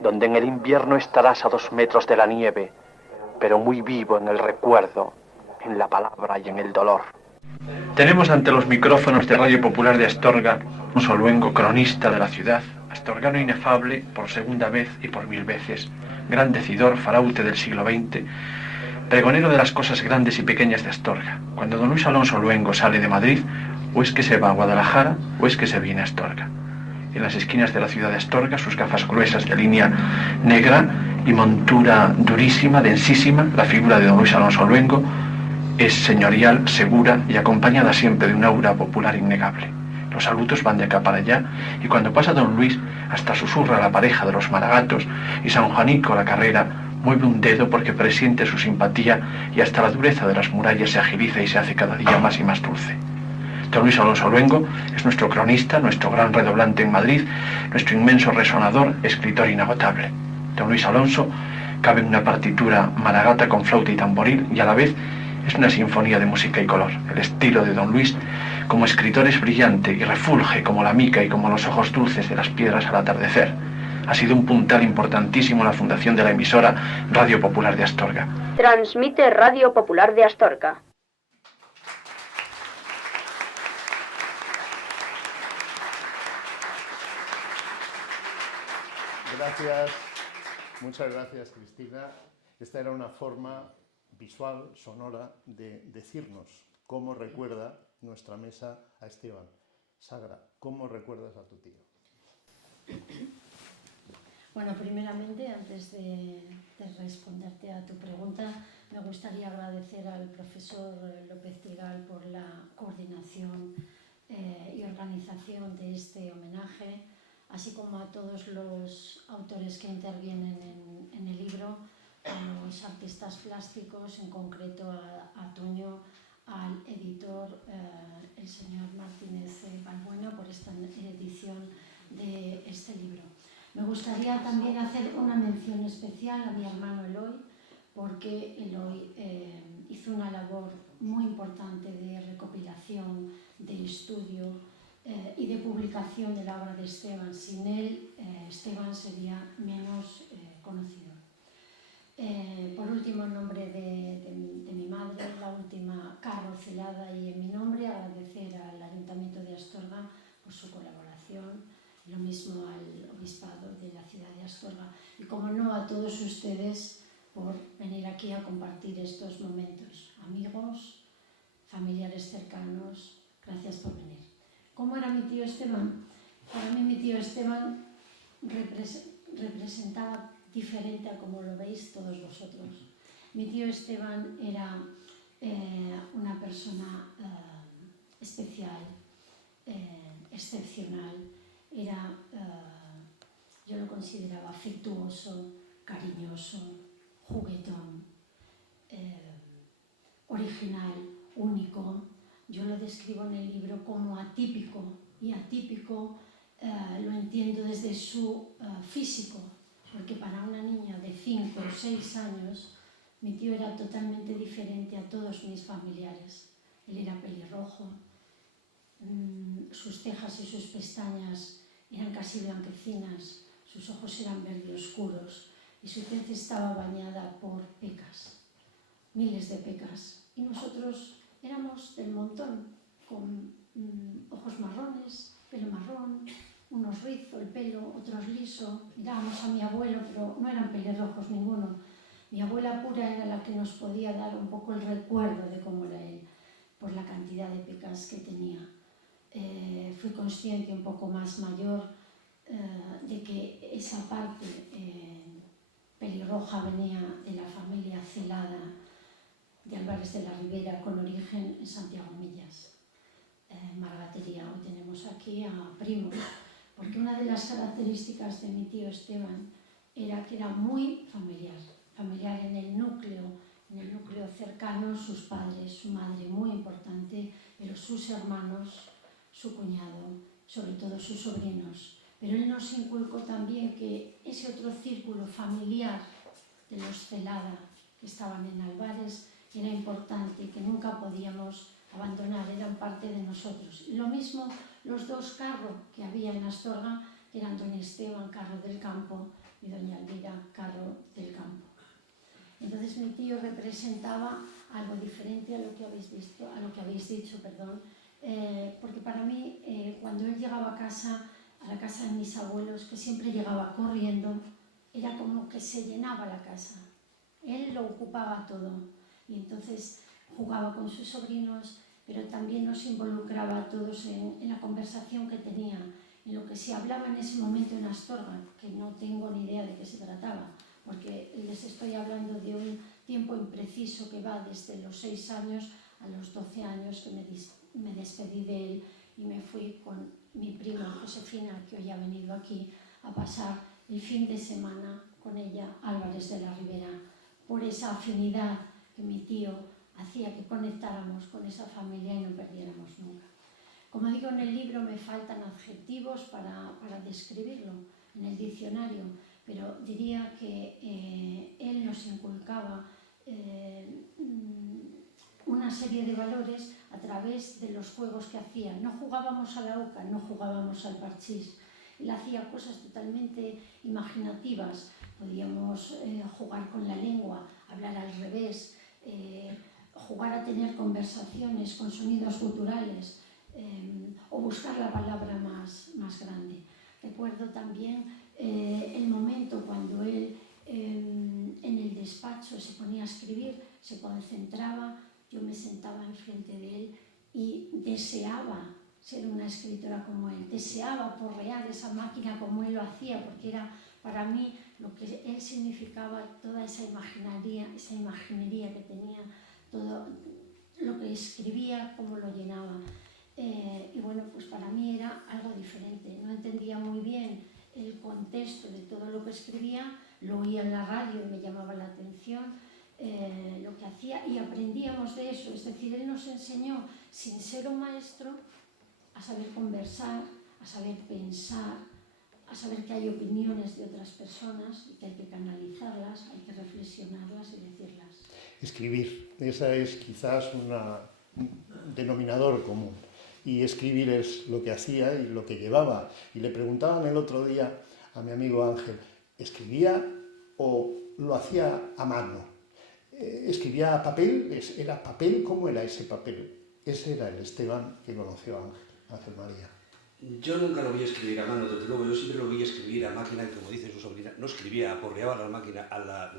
donde en el invierno estarás a 2 metros de la nieve, pero muy vivo en el recuerdo, en la palabra y en el dolor. Tenemos ante los micrófonos de Radio Popular de Astorga un soluengo cronista de la ciudad, astorgano inefable por segunda vez y por 1000 veces, gran decidor, faraute del siglo XX, pregonero de las cosas grandes y pequeñas de Astorga. Cuando don Luis Alonso Luengo sale de Madrid, o es que se va a Guadalajara o es que se viene a Astorga. En las esquinas de la ciudad de Astorga, sus gafas gruesas de línea negra y montura durísima, densísima, la figura de don Luis Alonso Luengo es señorial, segura y acompañada siempre de un aura popular innegable. Los saludos van de acá para allá y cuando pasa don Luis hasta susurra a la pareja de los Maragatos y San Juanico la Carrera mueve un dedo porque presiente su simpatía y hasta la dureza de las murallas se agiliza y se hace cada día más y más dulce. Don Luis Alonso Luengo es nuestro cronista, nuestro gran redoblante en Madrid, nuestro inmenso resonador, escritor inagotable. Don Luis Alonso cabe en una partitura maragata con flauta y tamboril y a la vez es una sinfonía de música y color. El estilo de don Luis como escritor es brillante y refulge como la mica y como los ojos dulces de las piedras al atardecer. Ha sido un puntal importantísimo en la fundación de la emisora Radio Popular de Astorga. Transmite Radio Popular de Astorga. Gracias, muchas gracias, Cristina. Esta era una forma visual, sonora, de decirnos cómo recuerda nuestra mesa a Esteban. Sagra, ¿cómo recuerdas a tu tío? Bueno, primeramente, antes de responderte a tu pregunta, me gustaría agradecer al profesor López Trigal por la coordinación y organización de este homenaje, así como a todos los autores que intervienen en el libro, a los artistas plásticos, en concreto a Toño, al editor, el señor Martínez Balbuena, por esta edición de este libro. Me gustaría también hacer una mención especial a mi hermano Eloy, porque Eloy hizo una labor muy importante de recopilación, de estudio y de publicación de la obra de Esteban. Sin él, Esteban sería menos conocido. Por último, en nombre de mi madre, la última carrocelada, y en mi nombre agradecer al Ayuntamiento de Astorga por su colaboración, lo mismo al Obispado de la ciudad de Astorga y, como no, a todos ustedes por venir aquí a compartir estos momentos. Amigos, familiares cercanos, gracias por venir. ¿Cómo era mi tío Esteban? Para mí mi tío Esteban representaba diferente a como lo veis todos vosotros. Mi tío Esteban era una persona especial, excepcional. Era, yo lo consideraba afectuoso, cariñoso, juguetón, original, único. Yo lo describo en el libro como atípico, y atípico lo entiendo desde su físico, porque para una niña de 5 o 6 años mi tío era totalmente diferente a todos mis familiares. Él era pelirrojo, sus cejas y sus pestañas eran casi blanquecinas, sus ojos eran verde oscuros y su tez estaba bañada por pecas, miles de pecas. Y nosotros éramos del montón, con ojos marrones, pelo marrón, unos rizos, el pelo, otros liso. Mirábamos a mi abuelo, pero no eran pelirrojos ninguno. Mi abuela pura era la que nos podía dar un poco el recuerdo de cómo era él, por la cantidad de pecas que tenía. Fui consciente un poco más mayor de que esa parte pelirroja venía de la familia Celada de Álvarez de la Ribera, con origen en Santiago Millas, Margatería. Hoy tenemos aquí a primos, porque una de las características de mi tío Esteban era que era muy familiar, familiar en el núcleo cercano, sus padres, su madre, muy importante, pero sus hermanos, su cuñado, sobre todo sus sobrinos. Pero él nos inculcó también que ese otro círculo familiar de los Celada que estaban en Álvarez era importante y que nunca podíamos abandonar, eran parte de nosotros. Lo mismo los dos Carro que había en Astorga, que eran don Esteban Carro del Campo y doña Elvira Carro del Campo. Entonces mi tío representaba algo diferente a lo que habéis visto, a lo que habéis dicho, perdón, porque para mí cuando él llegaba a la casa de mis abuelos, que siempre llegaba corriendo, era como que se llenaba la casa. Él lo ocupaba todo y entonces jugaba con sus sobrinos, pero también nos involucraba a todos en la conversación que tenía, en lo que se hablaba en ese momento en Astorga, que no tengo ni idea de qué se trataba, porque les estoy hablando de un tiempo impreciso que va desde los 6 años a los 12 años que me despedí de él y me fui con mi prima Josefina, que hoy ha venido aquí, a pasar el fin de semana con ella a Álvarez de la Ribera, por esa afinidad que mi tío hacía que conectáramos con esa familia y no perdiéramos nunca. Como digo en el libro, me faltan adjetivos para describirlo en el diccionario, pero diría que él nos inculcaba una serie de valores a través de los juegos que hacía. No jugábamos a la oca, no jugábamos al parchís. Él hacía cosas totalmente imaginativas. Podíamos jugar con la lengua, hablar al revés, jugar a tener conversaciones con sonidos guturales o buscar la palabra más grande. Recuerdo también el momento cuando él en el despacho se ponía a escribir, se concentraba, yo me sentaba enfrente de él y deseaba ser una escritora como él, deseaba porrear esa máquina como él lo hacía, porque era para mí lo que él significaba, toda esa imaginería que tenía, todo lo que escribía, cómo lo llenaba. Y bueno, pues para mí era algo diferente, no entendía muy bien el contexto de todo lo que escribía, lo oía en la radio y me llamaba la atención lo que hacía y aprendíamos de eso, es decir, él nos enseñó, sin ser un maestro, a saber conversar, a saber pensar, a saber que hay opiniones de otras personas y que hay que canalizarlas, hay que reflexionarlas y decirlas. Escribir, esa es quizás un denominador común. Y escribir es lo que hacía y lo que llevaba. Y le preguntaban el otro día a mi amigo Ángel, ¿escribía o lo hacía a mano? ¿Escribía a papel? ¿Era papel? ¿Cómo era ese papel? Ese era el Esteban que conoció a Ángel María. Yo nunca lo vi escribir a mano, desde luego. Yo siempre lo vi escribir a máquina, y como dice su sobrina, no escribía, aporreaba la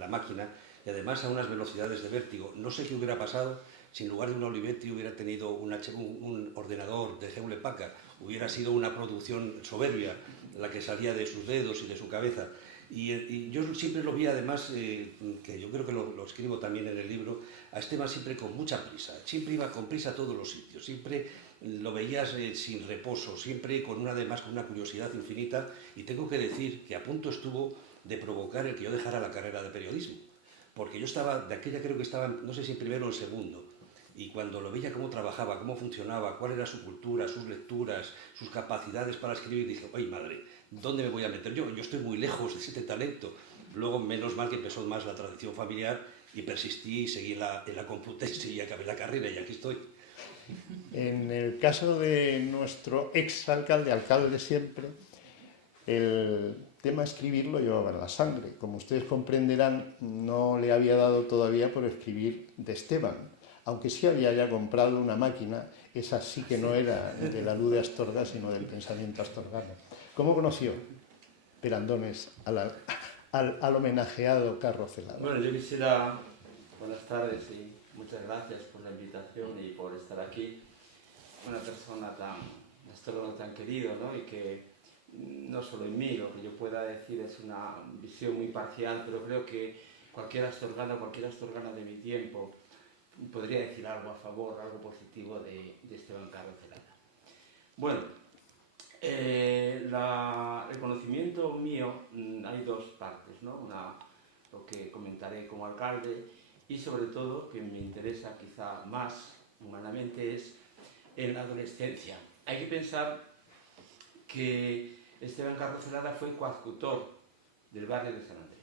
máquina y además a unas velocidades de vértigo. No sé qué hubiera pasado si en lugar de un Olivetti hubiera tenido un ordenador de Hewlett Packard, hubiera sido una producción soberbia la que salía de sus dedos y de su cabeza. Y yo siempre lo vi, además, que yo creo que lo escribo también en el libro, a Esteban siempre con mucha prisa, siempre iba con prisa a todos los sitios, siempre lo veías sin reposo, siempre con una curiosidad infinita, y tengo que decir que a punto estuvo de provocar el que yo dejara la carrera de periodismo, porque yo estaba, de aquella creo que estaba, no sé si en primero o en segundo, y cuando lo veía cómo trabajaba, cómo funcionaba, cuál era su cultura, sus lecturas, sus capacidades para escribir, dije, ¡ay madre! ¿Dónde me voy a meter yo? Yo estoy muy lejos de ese talento. Luego, menos mal que empezó más la tradición familiar y persistí y seguí en la Complutense y acabé la carrera y aquí estoy. En el caso de nuestro alcalde siempre, el tema escribir lo llevaba en la sangre. Como ustedes comprenderán, no le había dado todavía por escribir de Esteban. aunque sí había ya comprado una máquina, esa sí que no era de la luz de Astorga, sino del pensamiento astorgano. ¿Cómo conoció Perandones al homenajeado Carro Celada? Bueno, yo quisiera, buenas tardes y muchas gracias por la invitación y por estar aquí. Una persona tan querido, ¿no? Y que no solo en mí, lo que yo pueda decir es una visión muy parcial, pero creo que cualquier astorgana de mi tiempo podría decir algo a favor, algo positivo de Esteban Carro Celada. Bueno, el conocimiento mío, hay dos partes, ¿no? Una, lo que comentaré como alcalde, y sobre todo, que me interesa quizá más humanamente, es en la adolescencia. Hay que pensar que Esteban Carro Celada fue coadjutor del barrio de San Andrés.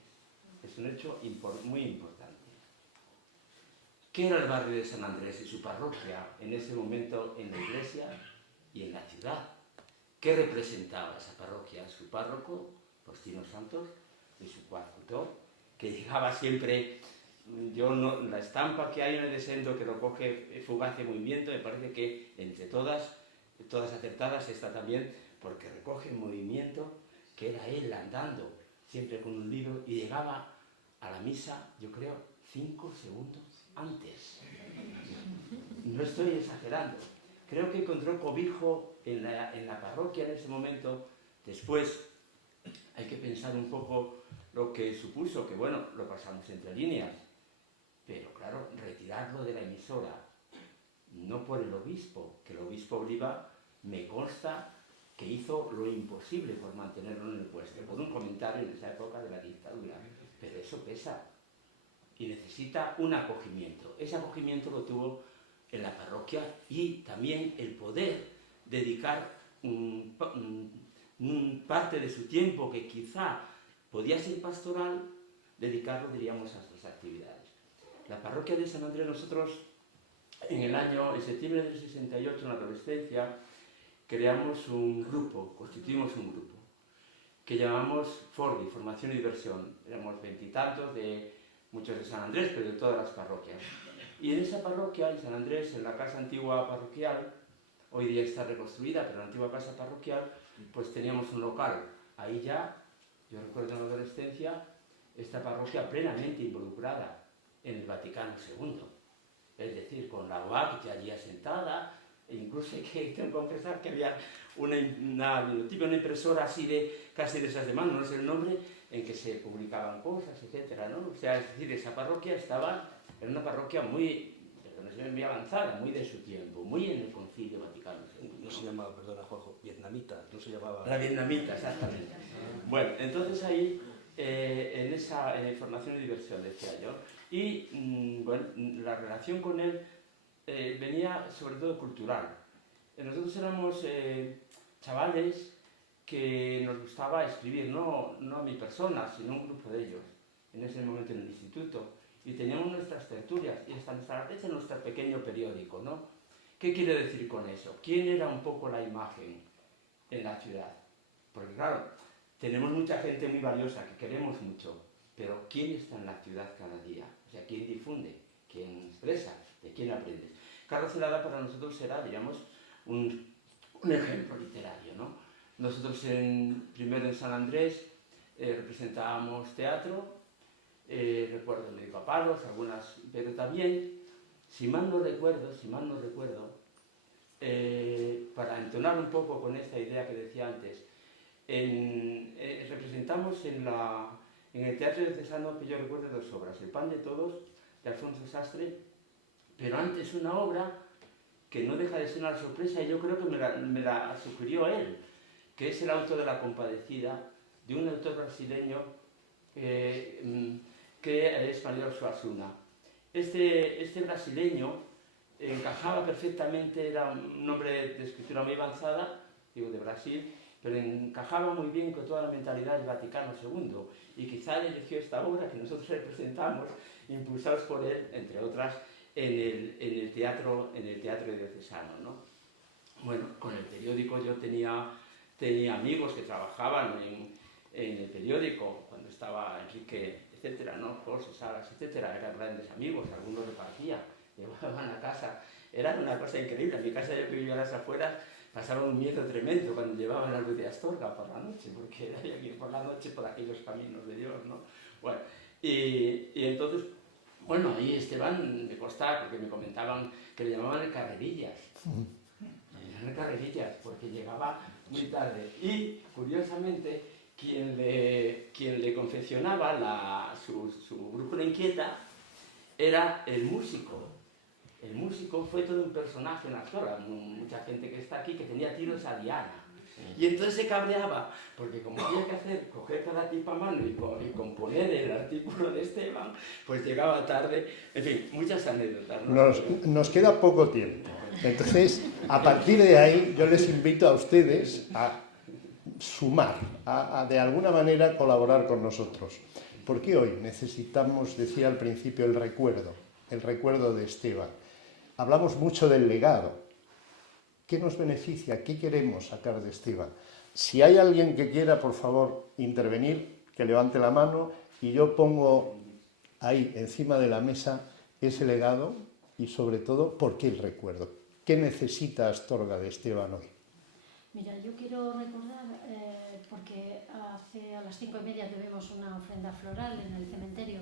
Es un hecho muy importante. ¿Qué era el barrio de San Andrés y su parroquia en ese momento en la iglesia y en la ciudad? ¿Qué representaba esa parroquia? Su párroco, Faustino Santos, y su coadjutor, que llegaba siempre, la estampa que hay en el descendo que lo coge fugaz en movimiento, me parece que entre todas acertadas está también, porque recoge el movimiento que era él andando, siempre con un libro, y llegaba a la misa, yo creo, 5 segundos antes. No estoy exagerando. Creo que encontró cobijo en la parroquia en ese momento. Después hay que pensar un poco lo que supuso, que bueno, lo pasamos entre líneas, pero claro, retirarlo de la emisora, no por el obispo, que el obispo Oliva me consta que hizo lo imposible por mantenerlo en el puesto, por un comentario en esa época de la dictadura, pero eso pesa y necesita un acogimiento. Ese acogimiento lo tuvo en la parroquia y también el poder dedicar parte de su tiempo, que quizá podía ser pastoral, dedicarlo, diríamos, a sus actividades. La parroquia de San Andrés, nosotros en septiembre del 68, en la adolescencia, constituimos un grupo, que llamamos FORDI, Formación y Diversión. Éramos 20 y tantos, muchos de San Andrés, pero de todas las parroquias. Y en esa parroquia, en San Andrés, en la casa antigua parroquial, hoy día está reconstruida, pero la antigua casa parroquial, pues teníamos un local. Ahí ya, yo recuerdo en la adolescencia, esta parroquia plenamente involucrada en el Vaticano II. Es decir, con la UAC ya allí asentada, e incluso tengo que confesar que había una impresora así casi de esas de mano, no sé el nombre, en que se publicaban cosas, etcétera, ¿no? O sea, es decir, esa parroquia era una parroquia muy avanzada, muy de su tiempo, muy en el Concilio Vaticano II. No se llamaba, perdona Juanjo, vietnamita, no se llamaba... La vietnamita, exactamente. Bueno, entonces ahí, en esa formación y diversión, decía yo, y bueno, la relación con él venía sobre todo cultural. Nosotros éramos chavales que nos gustaba escribir, no a mi persona, sino un grupo de ellos, en ese momento en el instituto, y teníamos nuestras tertulias, y hasta nuestra vez en nuestro pequeño periódico, ¿no? ¿Qué quiere decir con eso? ¿Quién era un poco la imagen en la ciudad? Porque claro, tenemos mucha gente muy valiosa que queremos mucho, pero ¿quién está en la ciudad cada día? O sea, ¿quién difunde? ¿Quién expresa? ¿De quién aprendes? Carro Celada para nosotros era, digamos, un ejemplo literario, ¿no? Nosotros primero en San Andrés representábamos teatro, recuerdo en Médico a Palos, algunas, pero también, si mal no recuerdo, para entonar un poco con esta idea que decía antes, representamos en el Teatro Diocesano, que yo recuerdo, 2 obras, El pan de todos, de Alfonso Sastre, pero antes una obra que no deja de ser una sorpresa, y yo creo que me la sugirió él, que es El auto de la compadecida, de un autor brasileño que es Manuel Suassuna. Este brasileño encajaba perfectamente, era un hombre de escritura muy avanzada, digo de Brasil, pero encajaba muy bien con toda la mentalidad del Vaticano II, y quizá él eligió esta obra que nosotros representamos, impulsados por él, entre otras, en el teatro diocesano, ¿no? Bueno, con el periódico yo tenía amigos que trabajaban en el periódico, cuando estaba Enrique, etcétera, ¿no? José Salas, etcétera, eran grandes amigos, algunos repartía llevaban a casa. Era una cosa increíble. En mi casa, yo que vivía a las afueras, pasaba un miedo tremendo cuando llevaban la luz de Astorga por la noche, porque había que ir por la noche por aquellos caminos de Dios, ¿no? Bueno, y entonces, bueno, ahí Esteban me costaba, porque me comentaban que le llamaban el Carrerillas. El Carrerillas, porque llegaba muy tarde. Y, curiosamente, quien le confeccionaba su brújula inquieta era el músico. El músico fue todo un personaje en Astorga, mucha gente que está aquí que tenía tiros a Diana. Y entonces se cabreaba, porque como había que coger cada tipo a mano y componer el artículo de Esteban, pues llegaba tarde. En fin, muchas anécdotas, ¿no? Nos queda poco tiempo. Entonces, a partir de ahí, yo les invito a ustedes a sumar, a de alguna manera colaborar con nosotros. Porque hoy necesitamos, decía al principio, el recuerdo de Esteban. Hablamos mucho del legado. ¿Qué nos beneficia? ¿Qué queremos sacar de Esteban? Si hay alguien que quiera, por favor, intervenir, que levante la mano y yo pongo ahí encima de la mesa ese legado y sobre todo, ¿por qué el recuerdo? ¿Qué necesita Astorga de Esteban hoy? Mira, yo quiero recordar, porque a las 5:30 tuvimos una ofrenda floral en el cementerio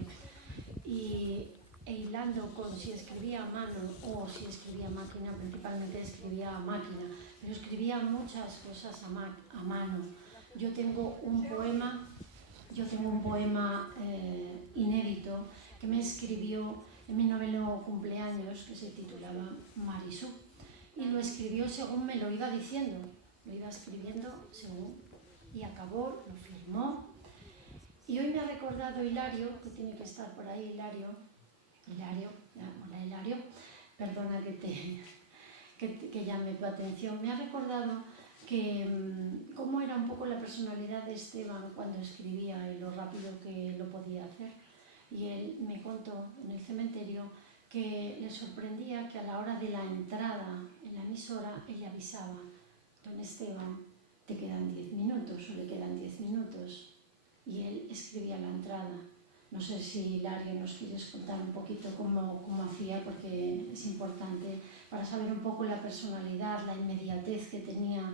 e hilando con si escribía a mano o si escribía a máquina, principalmente escribía a máquina, pero escribía muchas cosas a mano. Yo tengo un poema inédito que me escribió en mi noveno cumpleaños, que se titulaba Marisú, y lo escribió según me lo iba diciendo, lo iba escribiendo según, y acabó, lo firmó. Y hoy me ha recordado Hilario, que tiene que estar por ahí, Hilario, hola Hilario, perdona que llame tu atención, me ha recordado que cómo era un poco la personalidad de Esteban cuando escribía y lo rápido que lo podía hacer. Y él me contó en el cementerio que le sorprendía que a la hora de la entrada en la emisora ella avisaba: don Esteban, te quedan 10 minutos o le quedan 10 minutos. Y él escribía la entrada. No sé si Hilario nos quieres contar un poquito cómo hacía, porque es importante para saber un poco la personalidad, la inmediatez que tenía,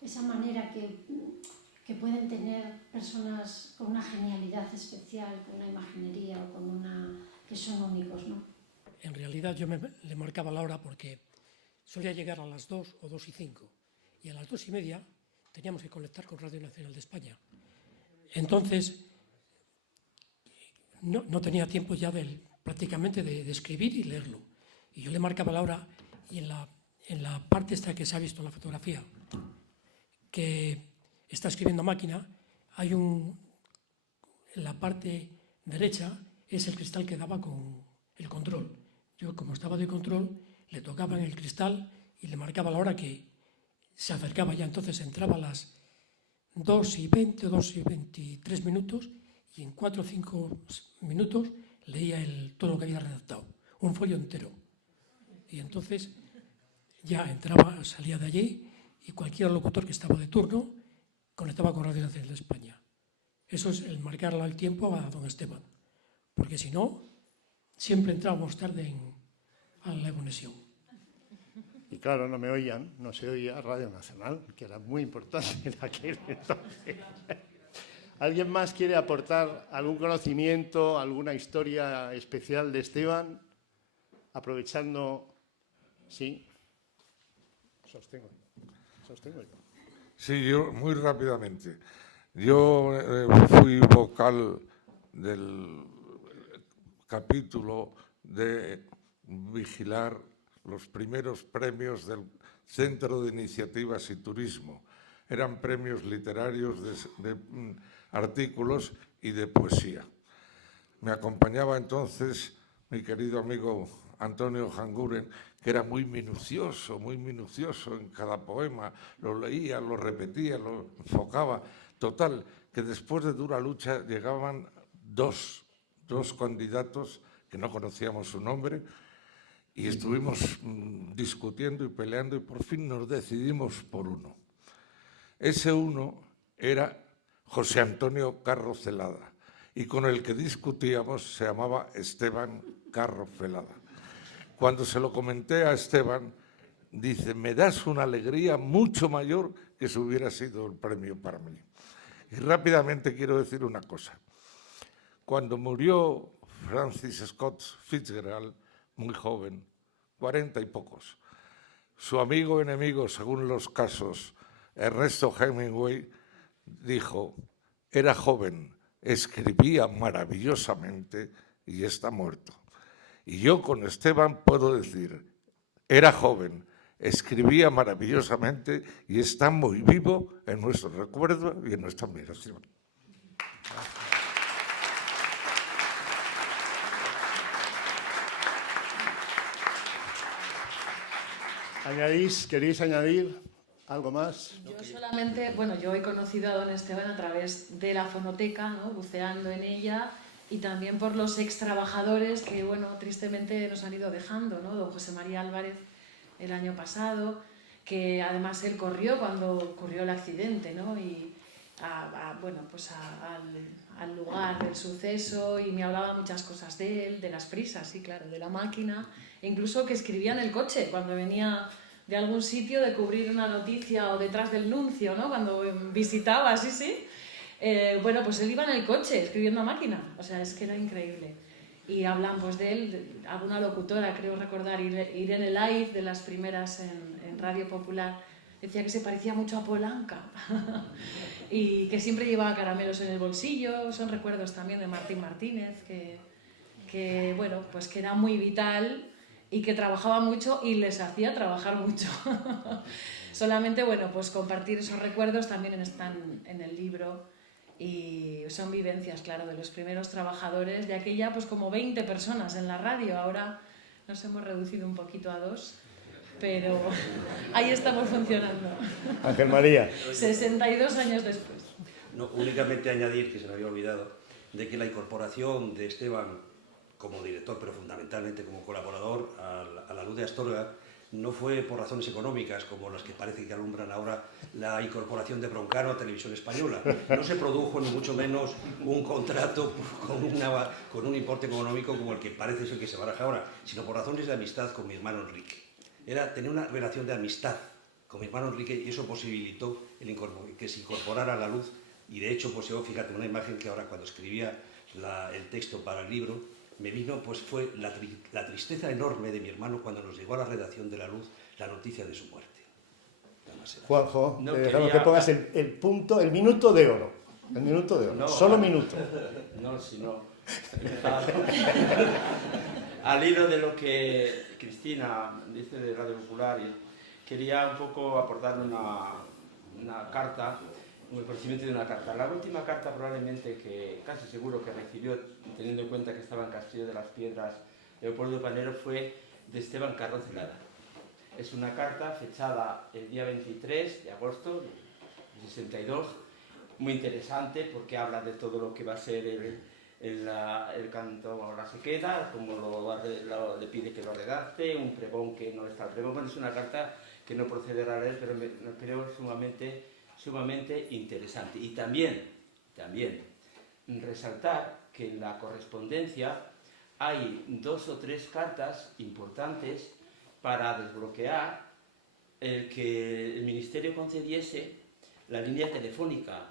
esa manera que pueden tener personas con una genialidad especial, con una imaginería o que son únicos, ¿no? En realidad yo le marcaba la hora porque solía llegar a las 2 o 2:05 y a las 2:30 teníamos que conectar con Radio Nacional de España. Entonces no tenía tiempo ya prácticamente de escribir y leerlo. Y yo le marcaba la hora y en la parte esta que se ha visto en la fotografía, que está escribiendo a máquina, en la parte derecha es el cristal que daba con el control. Yo, como estaba de control, le tocaba en el cristal y le marcaba la hora que se acercaba ya. Entonces entraba a las 2:20 o 2:23 minutos y en 4 o 5 minutos leía todo lo que había redactado, un folio entero. Y entonces ya entraba, salía de allí y cualquier locutor que estaba de turno conectaba con Radio Nacional de España. Eso es el marcarle el tiempo a don Esteban, porque si no, siempre entrábamos tarde a la conexión. Y claro, no se oía Radio Nacional, que era muy importante en aquel entonces. ¿Alguien más quiere aportar algún conocimiento, alguna historia especial de Esteban? Aprovechando, sí. Sostengo yo. Sí, yo muy rápidamente. Yo fui vocal del capítulo de vigilar los primeros premios del Centro de Iniciativas y Turismo. Eran premios literarios de artículos y de poesía. Me acompañaba entonces mi querido amigo Antonio Janguren, que era muy minucioso en cada poema. Lo leía, lo repetía, lo enfocaba. Total, que después de dura lucha llegaban dos candidatos que no conocíamos su nombre y estuvimos discutiendo y peleando y por fin nos decidimos por uno. Ese uno era José Antonio Carro Celada y con el que discutíamos se llamaba Esteban Carro Celada. Cuando se lo comenté a Esteban, dice, me das una alegría mucho mayor que si hubiera sido el premio para mí. Y rápidamente quiero decir una cosa. Cuando murió Francis Scott Fitzgerald, muy joven, 40 y pocos, su amigo enemigo, según los casos, Ernesto Hemingway, dijo, era joven, escribía maravillosamente y está muerto. Y yo con Esteban puedo decir, era joven, escribía maravillosamente y está muy vivo en nuestro recuerdo y en nuestra admiración. ¿Queréis añadir algo más? Yo solamente, bueno, yo he conocido a don Esteban a través de la fonoteca, ¿no? Buceando en ella, y también por los ex trabajadores que, bueno, tristemente nos han ido dejando, ¿no? Don José María Álvarez el año pasado, que además él corrió cuando ocurrió el accidente, ¿no? Y bueno, pues al lugar del suceso, y me hablaba muchas cosas de él, de las prisas, sí, claro, de la máquina, e incluso que escribía en el coche cuando venía de algún sitio de cubrir una noticia o detrás del nuncio, ¿no? Cuando visitaba, sí. Bueno, pues él iba en el coche escribiendo a máquina, o sea, es que era increíble. Y hablan pues de él, alguna locutora, creo recordar, Irene Laiz, de las primeras en Radio Popular, decía que se parecía mucho a Polanca y que siempre llevaba caramelos en el bolsillo. Son recuerdos también de Martín Martínez, que bueno, pues que era muy vital y que trabajaba mucho y les hacía trabajar mucho. Solamente, bueno, pues compartir esos recuerdos también están en el libro, y son vivencias, claro, de los primeros trabajadores, de aquella, pues como 20 personas en la radio. Ahora nos hemos reducido un poquito a 2, pero ahí estamos funcionando. Ángel María. 62 años después. No, únicamente añadir, que se me había olvidado, de que la incorporación de Esteban como director, pero fundamentalmente como colaborador a La Luz de Astorga, no fue por razones económicas, como las que parece que alumbran ahora la incorporación de Broncano a Televisión Española. No se produjo ni mucho menos un contrato con un importe económico como el que parece ser que se baraja ahora, sino por razones de amistad con mi hermano Enrique. Tenía una relación de amistad con mi hermano Enrique, y eso posibilitó que se incorporara a La Luz. Y de hecho, pues yo, fíjate, una imagen que ahora cuando escribía el texto para el libro, me vino, pues fue la tristeza enorme de mi hermano cuando nos llegó a la redacción de La Luz la noticia de su muerte. Juanjo, No dejamos quería... que pongas el minuto de oro. El minuto de oro, No, solo minuto. No, sino... Al hilo de lo que Cristina dice de Radio Popular, quería un poco aportar una carta, un conocimiento de una carta. La última carta probablemente que casi seguro que recibió, teniendo en cuenta que estaba en Castillo de las Piedras, Leopoldo Panero, fue de Esteban Carro Celada. Es una carta fechada el día 23 de agosto de 62, muy interesante porque habla de todo lo que va a ser el canto La Sequeda, como le pide que lo redacte, un pregón que no está el pregón. Bueno, es una carta que no procederá a leer, pero me creo sumamente interesante. Y también resaltar que en la correspondencia hay 2 o 3 cartas importantes para desbloquear el que el Ministerio concediese la línea telefónica.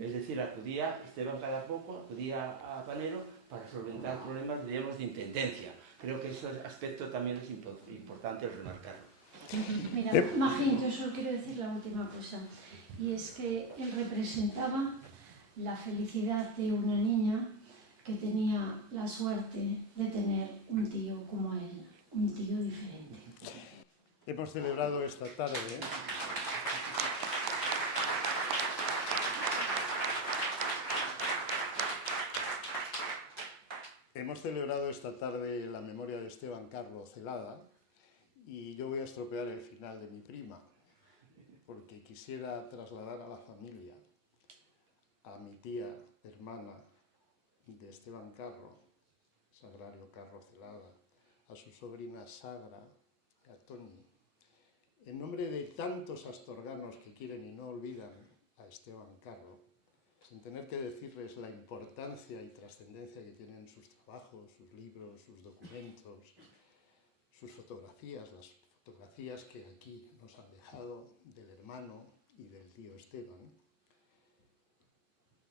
Es decir, Esteban cada poco acudía a Panero para solventar problemas, digamos, de intendencia. Creo que ese aspecto también es importante remarcar. Mira, Magín, yo solo quiero decir la última cosa, y es que él representaba la felicidad de una niña que tenía la suerte de tener un tío como él, un tío diferente. Hemos celebrado esta tarde la memoria de Esteban Carro Celada, y yo voy a estropear el final de mi prima, porque quisiera trasladar a la familia, a mi tía, hermana de Esteban Carro, Sagrario Carro Celada, a su sobrina Sagra y a Toni, en nombre de tantos astorganos que quieren y no olvidan a Esteban Carro, sin tener que decirles la importancia y trascendencia que tienen sus trabajos, sus libros, sus documentos, sus fotografías, las fotografías que aquí nos han dejado del hermano y del tío Esteban,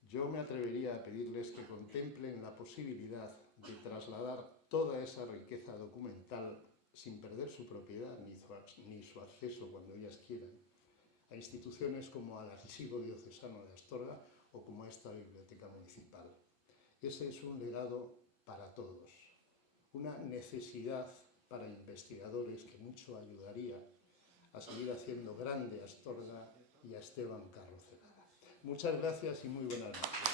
yo me atrevería a pedirles que contemplen la posibilidad de trasladar toda esa riqueza documental sin perder su propiedad ni su acceso cuando ellas quieran, a instituciones como al Archivo Diocesano de Astorga o como a esta biblioteca municipal. Ese es un legado para todos, una necesidad para investigadores que mucho ayudaría a seguir haciendo grande a Astorga y a Esteban Carrocerrada. Muchas gracias y muy buenas noches.